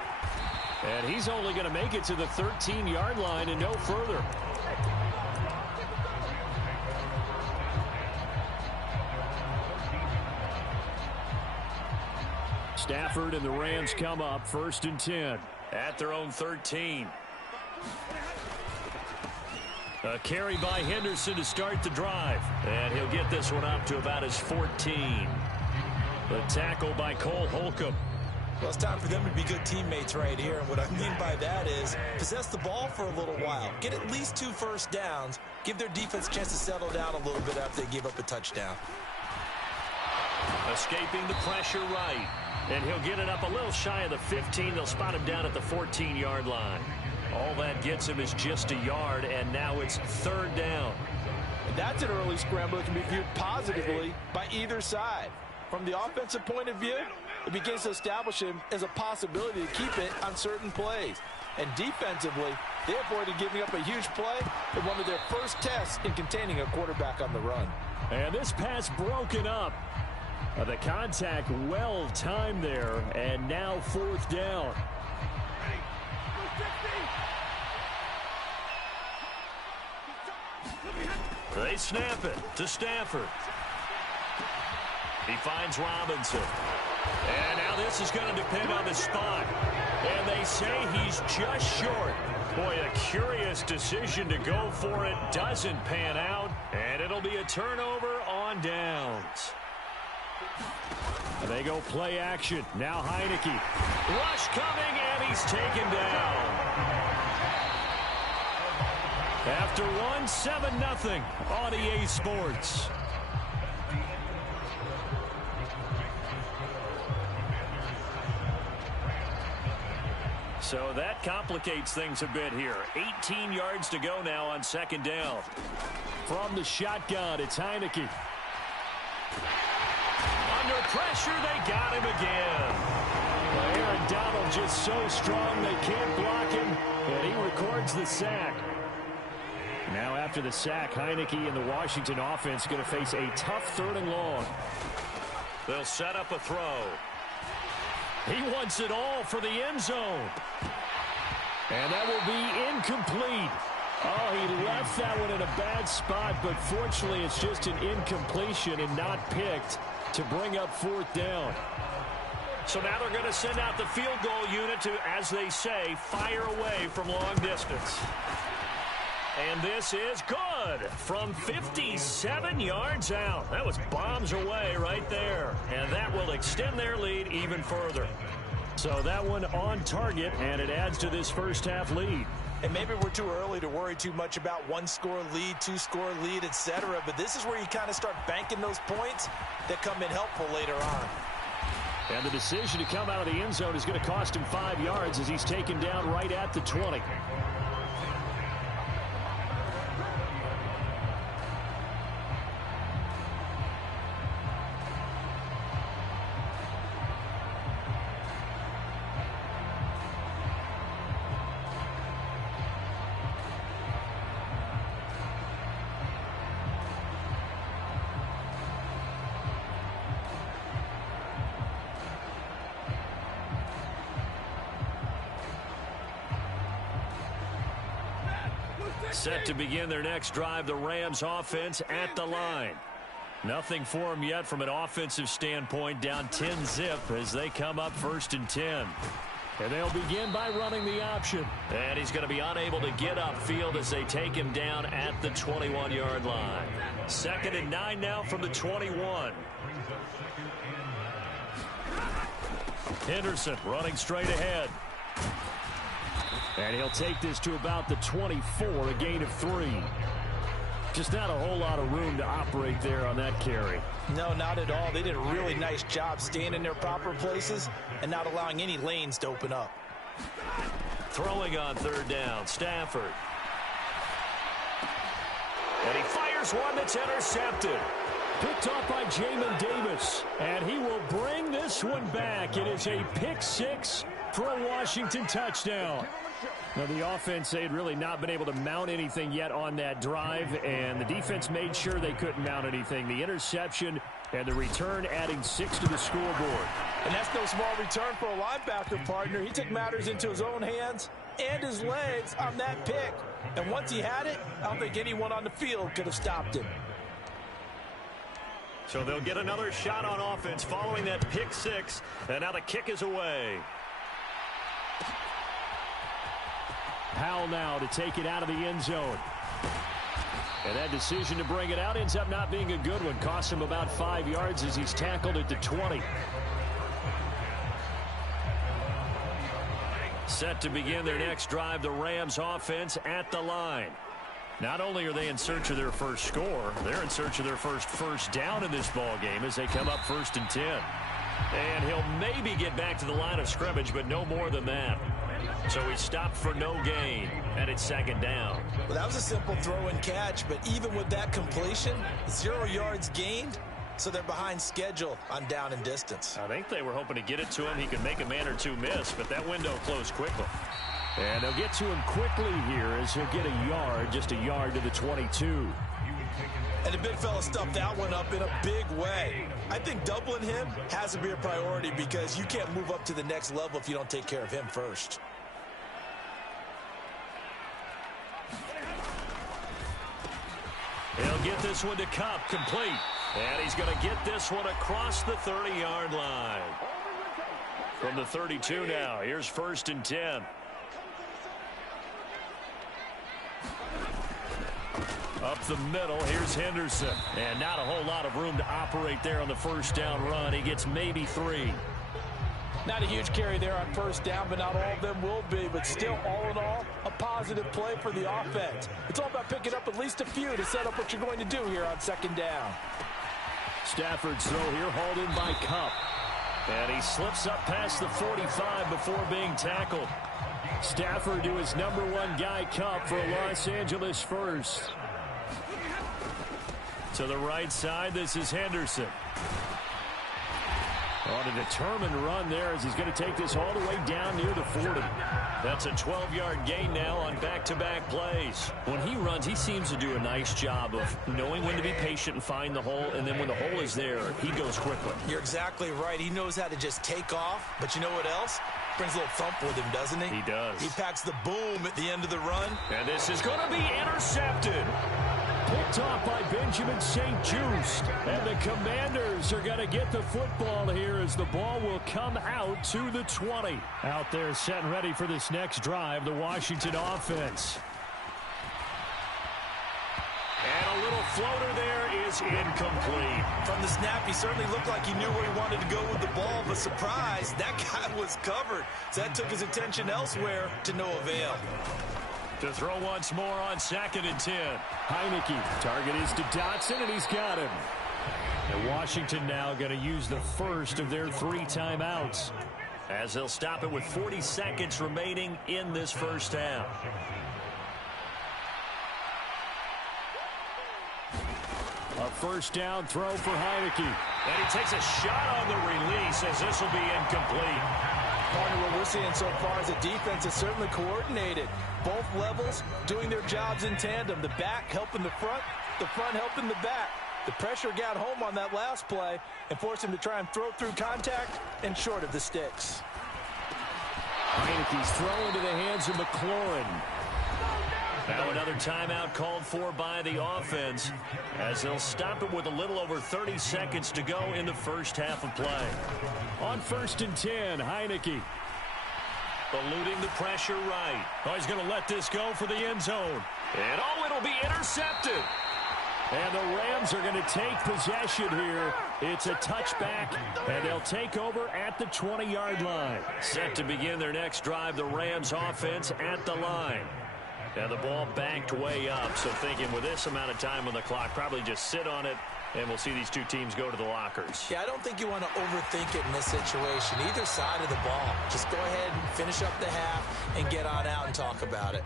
And he's only going to make it to the 13-yard line and no further. Stafford and the Rams come up 1st and 10 at their own 13. A carry by Henderson to start the drive. And he'll get this one up to about his 14. The tackle by Cole Holcomb. Well, it's time for them to be good teammates right here. And what I mean by that is possess the ball for a little while. Get at least 2 first downs. Give their defense a chance to settle down a little bit after they give up a touchdown. Escaping the pressure right. And he'll get it up a little shy of the 15. They'll spot him down at the 14-yard line. All that gets him is just a yard, and now it's 3rd down. And that's an early scramble that can be viewed positively by either side. From the offensive point of view, it begins to establish him as a possibility to keep it on certain plays. And defensively, they avoided giving up a huge play in one of their first tests in containing a quarterback on the run. And this pass broken up. The contact well timed there, and now 4th down. They snap it to Stafford. He finds Robinson. And now this is going to depend on the spot. And they say he's just short. Boy, a curious decision to go for it. Doesn't pan out. And it'll be a turnover on downs. And they go play action. Now Heineke. Rush coming, and he's taken down. After 7-0 on EA Sports. So that complicates things a bit here. 18 yards to go now on second down. From the shotgun, it's Heineke. Under pressure, they got him again. Well, Aaron Donald just so strong they can't block him, and he records the sack. Now after the sack, Heineke and the Washington offense are going to face a tough 3rd and long. They'll set up a throw. He wants it all for the end zone. And that will be incomplete. Oh, he left that one in a bad spot, but fortunately it's just an incompletion and not picked to bring up 4th down. So now they're going to send out the field goal unit to, as they say, fire away from long distance. And this is good from 57 yards out. That was bombs away right there. And that will extend their lead even further. So that one on target, and it adds to this first half lead. And maybe we're too early to worry too much about 1-score lead, 2-score lead, etc. But this is where you kind of start banking those points that come in helpful later on. And the decision to come out of the end zone is going to cost him 5 yards as he's taken down right at the 20. Set to begin their next drive, the Rams offense at the line. Nothing for them yet from an offensive standpoint, down 10-zip as they come up 1st and 10. And they'll begin by running the option. And he's going to be unable to get upfield as they take him down at the 21-yard line. 2nd and 9 now from the 21. Henderson running straight ahead. And he'll take this to about the 24, a gain of 3. Just not a whole lot of room to operate there on that carry. No, not at all. They did a really nice job staying in their proper places and not allowing any lanes to open up. Throwing on 3rd down, Stafford. And he fires one that's intercepted. Picked off by Jamin Davis. And he will bring this one back. It is a pick 6 for a Washington touchdown. Now, the offense, they had really not been able to mount anything yet on that drive, and the defense made sure they couldn't mount anything. The interception and the return adding 6 to the scoreboard. And that's no small return for a linebacker partner. He took matters into his own hands and his legs on that pick. And once he had it, I don't think anyone on the field could have stopped him. So they'll get another shot on offense following that pick 6, and now the kick is away. Powell now to take it out of the end zone. And that decision to bring it out ends up not being a good one. Costs him about 5 yards as he's tackled at the 20. Set to begin their next drive, the Rams offense at the line. Not only are they in search of their first score, they're in search of their first down in this ball game as they come up 1st and 10. And he'll maybe get back to the line of scrimmage, but no more than that. So he stopped for no gain, and it's 2nd down. Well, that was a simple throw and catch, but even with that completion, 0 yards gained, so they're behind schedule on down and distance. I think they were hoping to get it to him. He could make a man or two miss, but that window closed quickly. And they'll get to him quickly here as he'll get a yard, just a yard to the 22. And the big fella stuffed that one up in a big way. I think doubling him has to be a priority because you can't move up to the next level if you don't take care of him first. He'll get this one to Kupp, complete. And he's going to get this one across the 30-yard line. From the 32 now, here's 1st and 10. Up the middle, here's Henderson. And not a whole lot of room to operate there on the first down run. He gets maybe 3. Not a huge carry there on first down, but not all of them will be. But still, all in all, a positive play for the offense. It's all about picking up at least a few to set up what you're going to do here on 2nd down. Stafford's throw here hauled in by Kupp. And he slips up past the 45 before being tackled. Stafford to his number 1 guy, Kupp, for a Los Angeles first. To the right side, this is Henderson. On a determined run there as he's going to take this all the way down near the 40. That's a 12-yard gain now on back-to-back plays. When he runs, he seems to do a nice job of knowing when to be patient and find the hole, and then when the hole is there, he goes quickly. You're exactly right. He knows how to just take off, but you know what else? Brings a little thump with him, doesn't he? He does. He packs the boom at the end of the run. And this is going to be intercepted. Picked off by Benjamin St-Juste. And the Commanders are going to get the football here as the ball will come out to the 20. Out there set and ready for this next drive, the Washington offense. And a little floater there is incomplete. From the snap, he certainly looked like he knew where he wanted to go with the ball, but surprise, that guy was covered. So that took his attention elsewhere to no avail. To throw once more on 2nd and 10. Heineke. Target is to Dotson, and he's got him. And Washington now going to use the first of their 3 timeouts, as they'll stop it with 40 seconds remaining in this first half. A first down throw for Heineke. And he takes a shot on the release as this will be incomplete. Partner, what we're seeing so far is the defense is certainly coordinated. Both levels doing their jobs in tandem. The back helping the front helping the back. The pressure got home on that last play and forced him to try and throw through contact and short of the sticks. Heineke's throw into the hands of McLaurin. Now another timeout called for by the offense as they'll stop it with a little over 30 seconds to go in the first half of play. On 1st and 10, Heineke. Eluding the pressure right. Oh, he's going to let this go for the end zone. And it'll be intercepted. And the Rams are going to take possession here. It's a touchback, and they'll take over at the 20-yard line. Set to begin their next drive, the Rams offense at the line. Now the ball banked way up, so thinking with this amount of time on the clock, probably just sit on it, and we'll see these 2 teams go to the lockers. Yeah, I don't think you want to overthink it in this situation. Either side of the ball. Just go ahead and finish up the half and get on out and talk about it.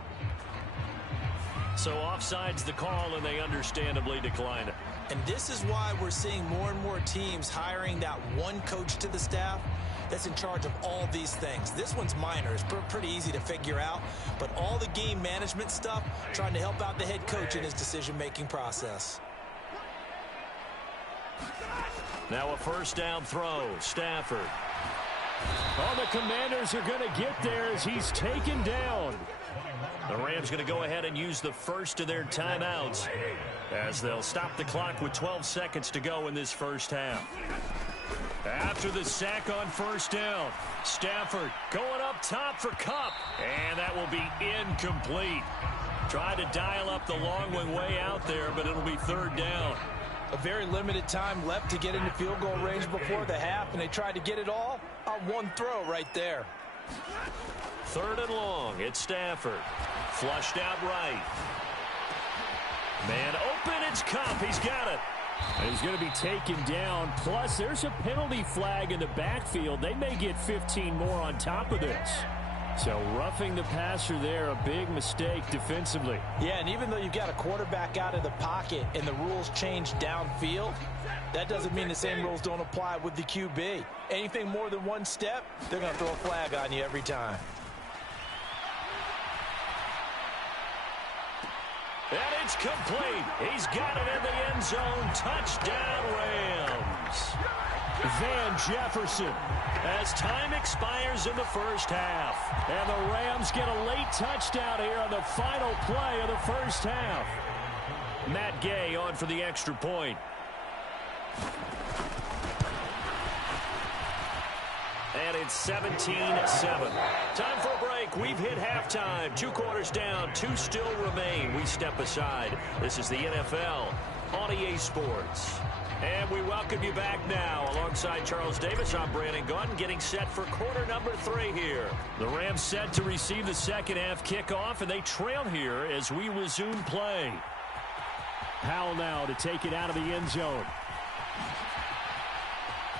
So offside's the call, and they understandably decline it. And this is why we're seeing more and more teams hiring that one coach to the staff that's in charge of all these things. This one's minor. It's pretty easy to figure out. But all the game management stuff, trying to help out the head coach in his decision-making process. Now a first down throw. Stafford. Oh, the Commanders are going to get there as he's taken down. The Rams going to go ahead and use the first of their timeouts as they'll stop the clock with 12 seconds to go in this first half. After the sack on first down, Stafford going up top for Kupp, and that will be incomplete. Try to dial up the long one way out there, but it'll be 3rd down. A very limited time left to get into field goal range before the half, and they tried to get it all on one throw right there. 3rd and long. It's Stafford. Flushed out right. Man open. It's Kupp. He's got it. And he's going to be taken down. Plus, there's a penalty flag in the backfield. They may get 15 more on top of this. So roughing the passer there, a big mistake defensively. Yeah, and even though you've got a quarterback out of the pocket and the rules change downfield, that doesn't mean the same rules don't apply with the QB. Anything more than one step, they're going to throw a flag on you every time. And it's complete. He's got it in the end zone. Touchdown, Rams. Van Jefferson as time expires in the first half. And the Rams get a late touchdown here on the final play of the first half. Matt Gay on for the extra point. And it's 17-7. Time for a break. We've hit halftime. 2 quarters down. 2 still remain. We step aside. This is the NFL on EA Sports. And we welcome you back now. Alongside Charles Davis, I'm Brandon Gaudin, getting set for quarter number 3 here. The Rams set to receive the second half kickoff, and they trail here as we resume play. Powell now to take it out of the end zone.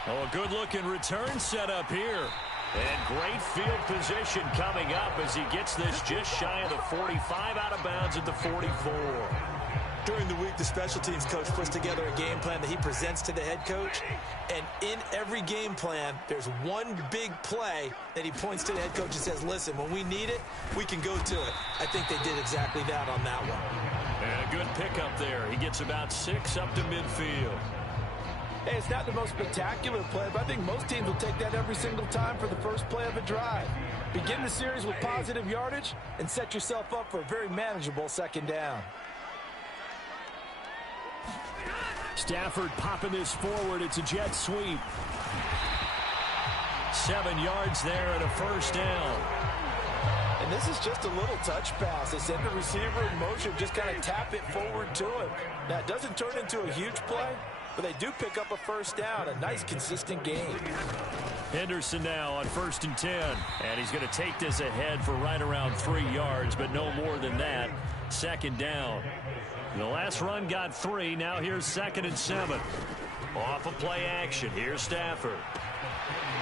Oh, a good-looking return set up here. And great field position coming up as he gets this just shy of the 45, out of bounds at the 44. During the week, the special teams coach puts together a game plan that he presents to the head coach. And in every game plan, there's one big play that he points to the head coach and says, listen, when we need it, we can go to it. I think they did exactly that on that one. And a good pickup there. He gets about 6 up to midfield. Hey, it's not the most spectacular play, but I think most teams will take that every single time for the first play of a drive. Begin the series with positive yardage and set yourself up for a very manageable second down. Stafford popping this forward. It's a jet sweep. 7 yards there and a first down. And this is just a little touch pass. They send the receiver in motion, just kind of tap it forward to him. Now, it doesn't turn into a huge play, but they do pick up a first down. A nice, consistent game. Henderson now on 1st and 10. And he's going to take this ahead for right around 3 yards, but no more than that. Second down. The last run got 3. Now here's 2nd and 7. Off of play action. Here's Stafford.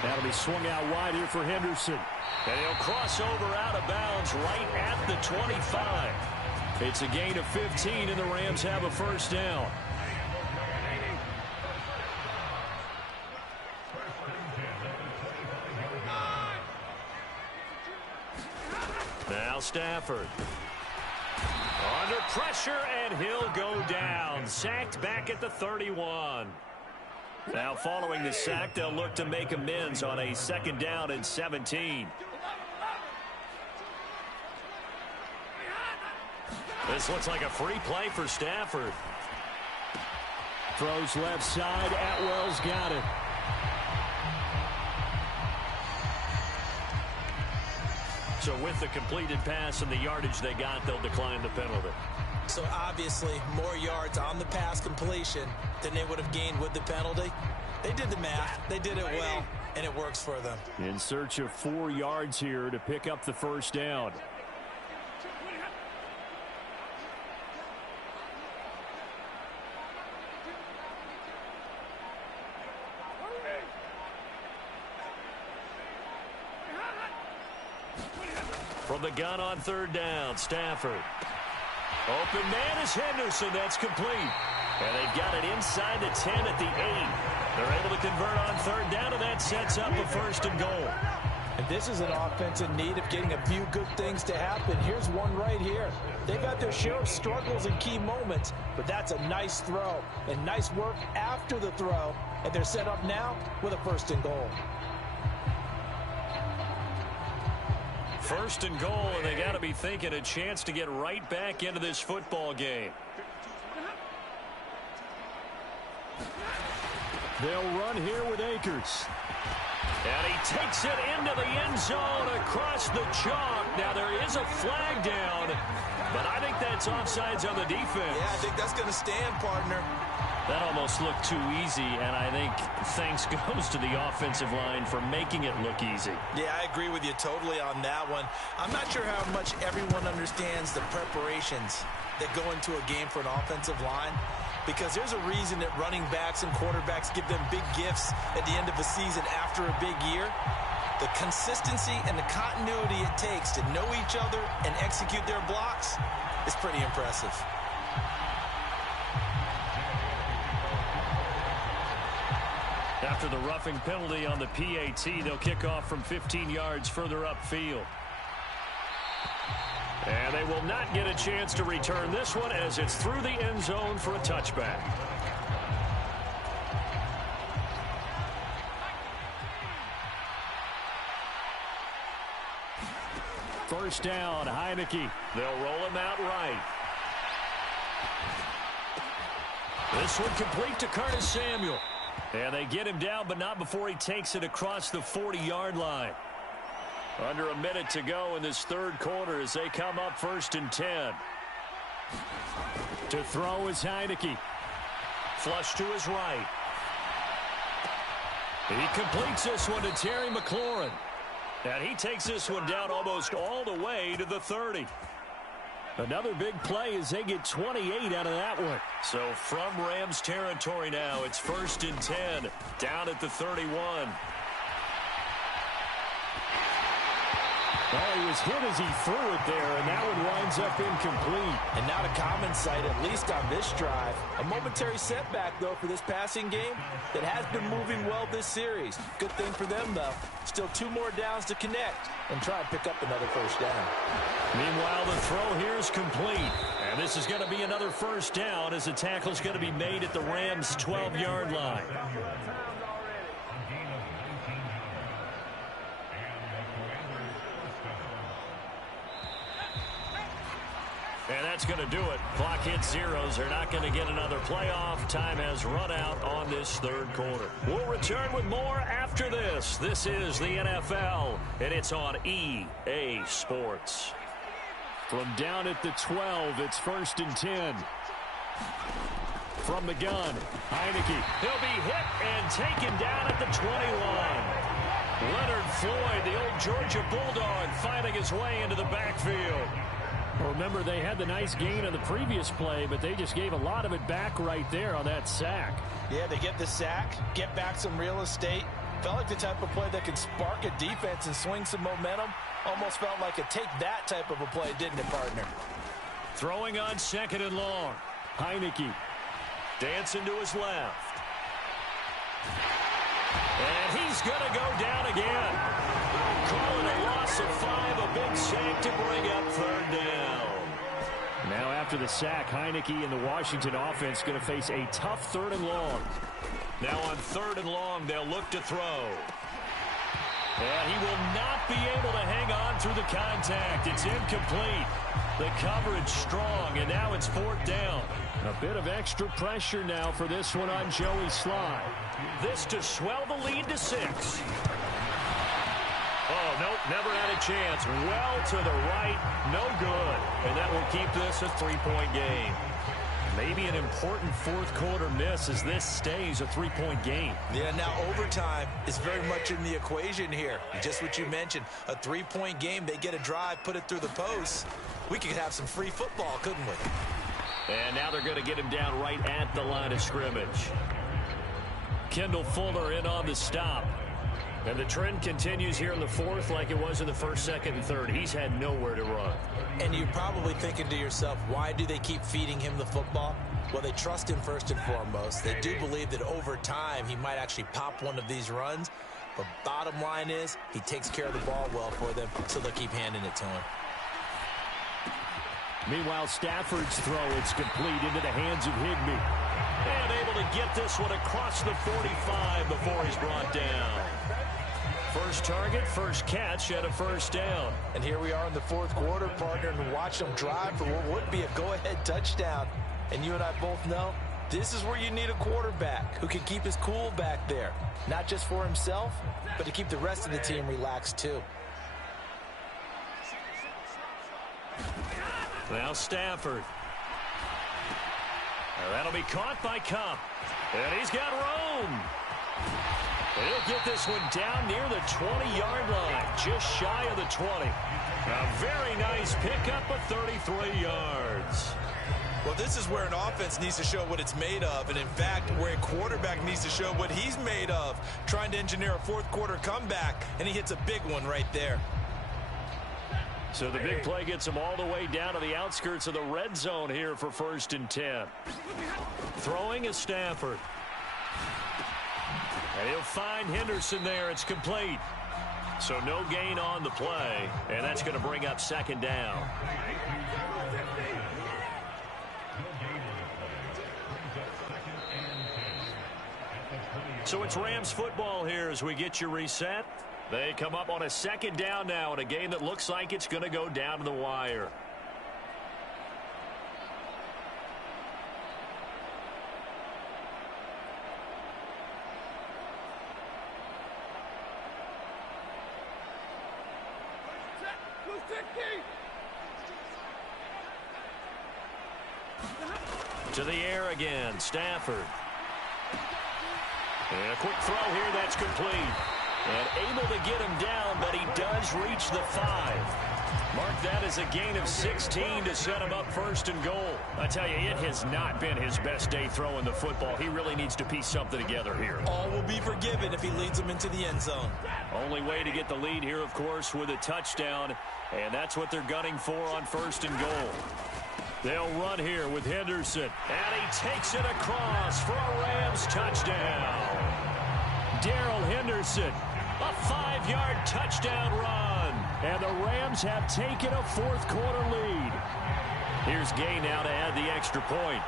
That'll be swung out wide here for Henderson. And he'll cross over out of bounds right at the 25. It's a gain of 15, and the Rams have a first down. Now Stafford. Under pressure, and he'll go down. Sacked back at the 31. Now following the sack, they'll look to make amends on a 2nd down and 17. This looks like a free play for Stafford. Throws left side. Atwell's got it. So with the completed pass and the yardage they got, they'll decline the penalty. So obviously more yards on the pass completion than they would have gained with the penalty. They did the math. They did it well, and it works for them. In search of 4 yards here to pick up the first down. From the gun on 3rd down, Stafford. Open man is Henderson. That's complete. And they've got it inside the 10 at the 8. They're able to convert on 3rd down, and that sets up a 1st and goal. And this is an offense in need of getting a few good things to happen. Here's one right here. They've got their share of struggles in key moments, but that's a nice throw and nice work after the throw. And they're set up now with a 1st and goal. 1st and goal, and they got to be thinking a chance to get right back into this football game. They'll run here with Akers. And he takes it into the end zone across the chalk. Now there is a flag down, but I think that's offsides on the defense. Yeah, I think that's going to stand, partner. That almost looked too easy, and I think thanks goes to the offensive line for making it look easy. Yeah, I agree with you totally on that one. I'm not sure how much everyone understands the preparations that go into a game for an offensive line, because there's a reason that running backs and quarterbacks give them big gifts at the end of a season after a big year. The consistency and the continuity it takes to know each other and execute their blocks is pretty impressive. After the roughing penalty on the PAT, they'll kick off from 15 yards further upfield. And they will not get a chance to return this one as it's through the end zone for a touchback. First down, Heineke. They'll roll him out right. This one complete to Curtis Samuel. And they get him down, but not before he takes it across the 40-yard line. Under a minute to go in this third quarter as they come up 1st and 10. To throw is Heineke. Flush to his right. He completes this one to Terry McLaurin. And he takes this one down almost all the way to the 30. Another big play as they get 28 out of that one. So from Rams territory now, it's 1st and 10, down at the 31. Well, he was hit as he threw it there, and that one winds up incomplete. And not a common sight, at least on this drive. A momentary setback, though, for this passing game that has been moving well this series. Good thing for them, though. Still 2 more downs to connect and try and pick up another first down. Meanwhile, the throw here is complete. And this is going to be another first down as the tackle is going to be made at the Rams' 12-yard line. And that's going to do it. Clock hits zeros. They're not going to get another playoff. Time has run out on this third quarter. We'll return with more after this. This is the NFL, and it's on EA Sports. From down at the 12, it's 1st and 10. From the gun, Heineke. He'll be hit and taken down at the 20 line. Leonard Floyd, the old Georgia Bulldog, finding his way into the backfield. Remember, they had the nice gain on the previous play, but they just gave a lot of it back right there on that sack. Yeah, they get the sack, get back some real estate. Felt like the type of play that could spark a defense and swing some momentum. Almost felt like a take-that type of a play, didn't it, partner? Throwing on 2nd and long. Heineke dancing to his left. And he's going to go down again. Calling a loss of 5, a big sack to bring up 3rd down. Now after the sack, Heineke and the Washington offense going to face a tough 3rd and long. Now on 3rd and long, they'll look to throw. And he will not be able to hang on through the contact. It's incomplete. The coverage strong, and now it's 4th down. A bit of extra pressure now for this one on Joey Slye. This to swell the lead to 6. Oh, nope, never had a chance. Well to the right, no good. And that will keep this a 3-point game. Maybe an important 4th quarter miss as this stays a 3-point game. Yeah, now overtime is very much in the equation here. Just what you mentioned, a 3-point game. They get a drive, put it through the post. We could have some free football, couldn't we? And now they're going to get him down right at the line of scrimmage. Kendall Fuller in on the stop. And the trend continues here in the 4th like it was in the 1st, 2nd, and 3rd. He's had nowhere to run. And you're probably thinking to yourself, why do they keep feeding him the football? Well, they trust him first and foremost. They do believe that over time he might actually pop one of these runs. But bottom line is he takes care of the ball well for them, so they'll keep handing it to him. Meanwhile, Stafford's throw, it's complete into the hands of Higbee. And able to get this one across the 45 before he's brought down. First target, first catch, and a 1st down. And here we are in the 4th quarter, partner, and watch them drive for what would be a go-ahead touchdown. And you and I both know this is where you need a quarterback who can keep his cool back there. Not just for himself, but to keep the rest of the team relaxed too. Now Stafford. Now that'll be caught by Kupp. And he's got room. He'll get this one down near the 20-yard line, just shy of the 20. A very nice pickup of 33 yards. Well, this is where an offense needs to show what it's made of, and in fact, where a quarterback needs to show what he's made of, trying to engineer a 4th quarter comeback, and he hits a big one right there. So the big play gets him all the way down to the outskirts of the red zone here for 1st and 10. Throwing is Stafford. And he'll find Henderson there. It's complete. So no gain on the play, and that's going to bring up 2nd down. So it's Rams football here as we get you reset. They come up on a 2nd down now in a game that looks like it's going to go down to the wire. To the air again, Stafford. And a quick throw here, that's complete. And able to get him down, but he does reach the 5. Mark that as a gain of 16 to set him up first and goal. I tell you, it has not been his best day throwing the football. He really needs to piece something together here. All will be forgiven if he leads them into the end zone. Only way to get the lead here, of course, with a touchdown. And that's what they're gunning for on first and goal. They'll run here with Henderson. And he takes it across for a Rams touchdown. Darrell Henderson, a 5-yard touchdown run. And the Rams have taken a fourth-quarter lead. Here's Gay now to add the extra point.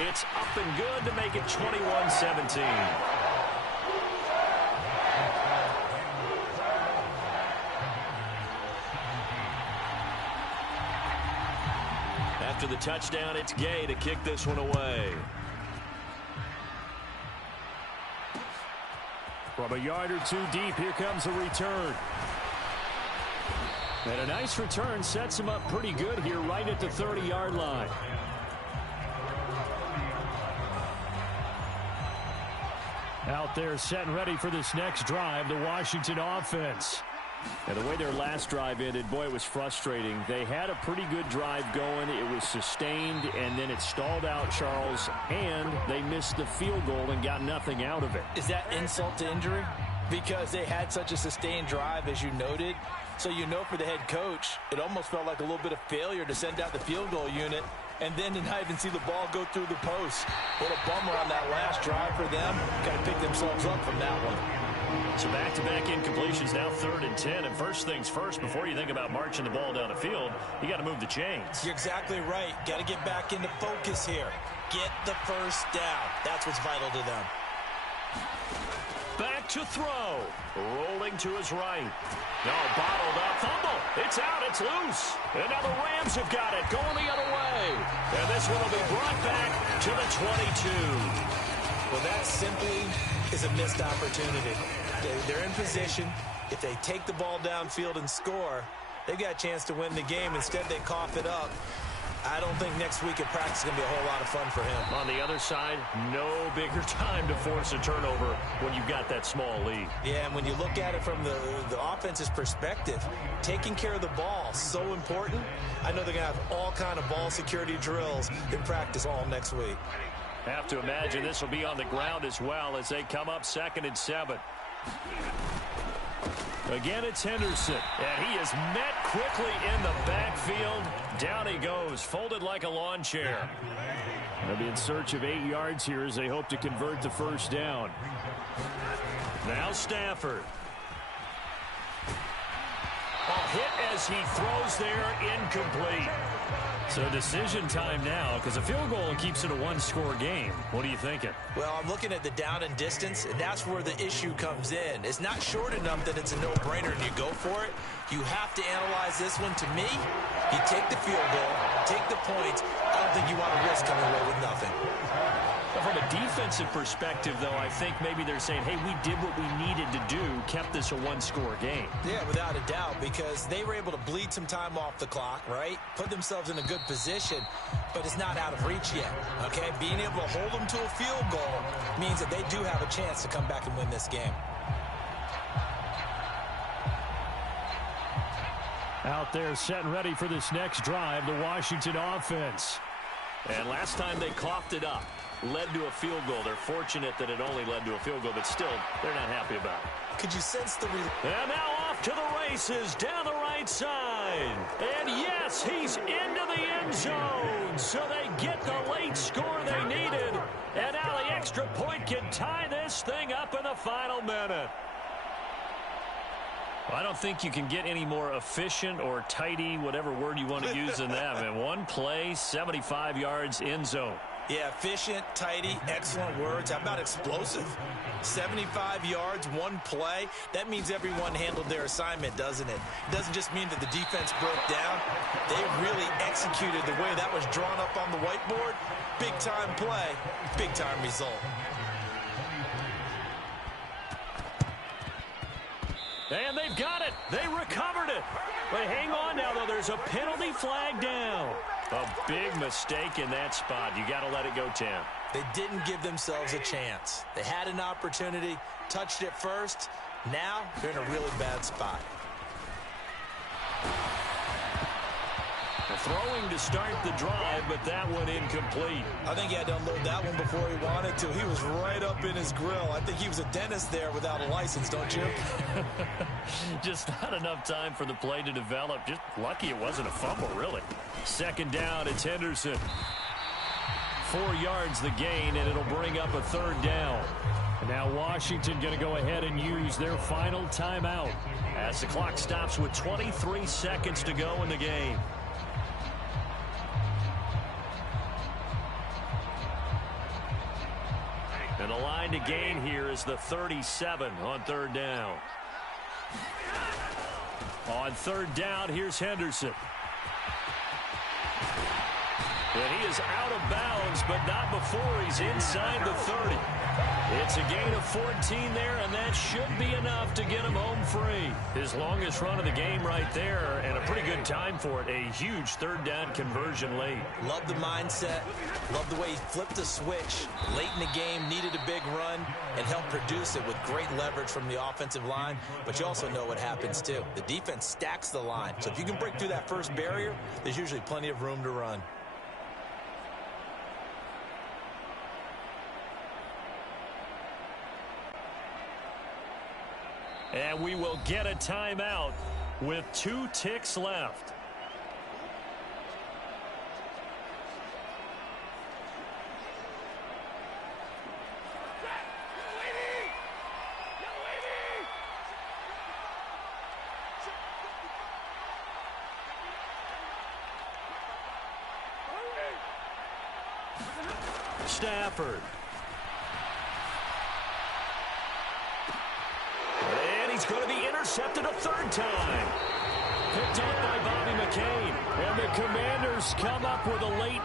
It's up and good to make it 21-17. After the touchdown, it's Gay to kick this one away. From a yard or two deep, here comes a return. And a nice return sets him up pretty good here right at the 30-yard line. Out there set and ready for this next drive, the Washington offense. And the way their last drive ended, boy, it was frustrating. They had a pretty good drive going. It was sustained, and then it stalled out, Charles, and they missed the field goal and got nothing out of it. Is that insult to injury? Because they had such a sustained drive, as you noted. So you know for the head coach, it almost felt like a little bit of failure to send out the field goal unit and then to not even see the ball go through the post. What a bummer on that last drive for them. Got to pick themselves up from that one. So back-to-back incompletions, now 3rd and 10. And first things first, before you think about marching the ball down the field, you got to move the chains. You're exactly right. Got to get back into focus here. Get the first down. That's what's vital to them. Back to throw. Rolling to his right. No, bottled up. Fumble. It's out. It's loose. And now the Rams have got it. Going the other way. And this one will be brought back to the 22. Well, that simply is a missed opportunity. They're in position. If they take the ball downfield and score, they've got a chance to win the game. Instead, they cough it up. I don't think next week at practice is going to be a whole lot of fun for him. On the other side, no bigger time to force a turnover when you've got that small lead. Yeah, and when you look at it from the offense's perspective, taking care of the ball is so important. I know they're going to have all kind of ball security drills in practice all next week. Have to imagine this will be on the ground as well as they come up 2nd and 7. Again, it's Henderson, and he is met quickly in the backfield. Down he goes, folded like a lawn chair. They'll be in search of 8 yards here as they hope to convert the first down. Now Stafford. A hit as he throws there, incomplete. So decision time now, because a field goal keeps it a one-score game. What are you thinking? Well, I'm looking at the down and distance, and that's where the issue comes in. It's not short enough that it's a no-brainer and you go for it. You have to analyze this one. To me, you take the field goal, take the points. I don't think you want to risk coming away with nothing. From a defensive perspective, though, I think maybe they're saying, hey, we did what we needed to do, kept this a one-score game. Yeah, without a doubt, because they were able to bleed some time off the clock, right? Put themselves in a good position, but it's not out of reach yet, okay? Being able to hold them to a field goal means that they do have a chance to come back and win this game. Out there set and ready for this next drive, the Washington offense. And last time they coughed it up, led to a field goal. They're fortunate that it only led to a field goal, but still, they're not happy about it. Could you sense the... And now off to the races down the right side. And yes, he's into the end zone. So they get the late score they needed. And now the extra point can tie this thing up in the final minute. I don't think you can get any more efficient or tidy, whatever word you want to use in that. Man, one play, 75 yards, end zone. Yeah, efficient, tidy, excellent words. How about explosive? 75 yards, one play. That means everyone handled their assignment, doesn't it? It doesn't just mean that the defense broke down. They really executed the way that was drawn up on the whiteboard. Big-time play, big-time result. And they've got it. They recovered it. But hang on now, though. There's a penalty flag down. A big mistake in that spot. You got to let it go, Tim. They didn't give themselves a chance. They had an opportunity, touched it first. Now they're in a really bad spot. Throwing to start the drive, but that one incomplete. I think he had to unload that one before he wanted to. He was right up in his grill. I think he was a dentist there without a license, don't you? Just not enough time for the play to develop. Just lucky it wasn't a fumble, really. Second down, it's Henderson. 4 yards the gain, and it'll bring up a third down. And now Washington going to go ahead and use their final timeout as the clock stops with 23 seconds to go in the game. And the line to gain here is the 37 on third down. On third down, here's Henderson. And he is out of bounds, but not before he's inside the 30. It's a gain of 14 there, and that should be enough to get him home free. His longest run of the game right there, and a pretty good time for it. A huge third down conversion late. Love the mindset. Love the way he flipped the switch. Late in the game, needed a big run, and helped produce it with great leverage from the offensive line. But you also know what happens, too. The defense stacks the line. So if you can break through that first barrier, there's usually plenty of room to run. And we will get a timeout with 2 ticks left. Stafford. He's going to be intercepted a third time. Picked up by Bobby McCain. And the Commanders come up with a late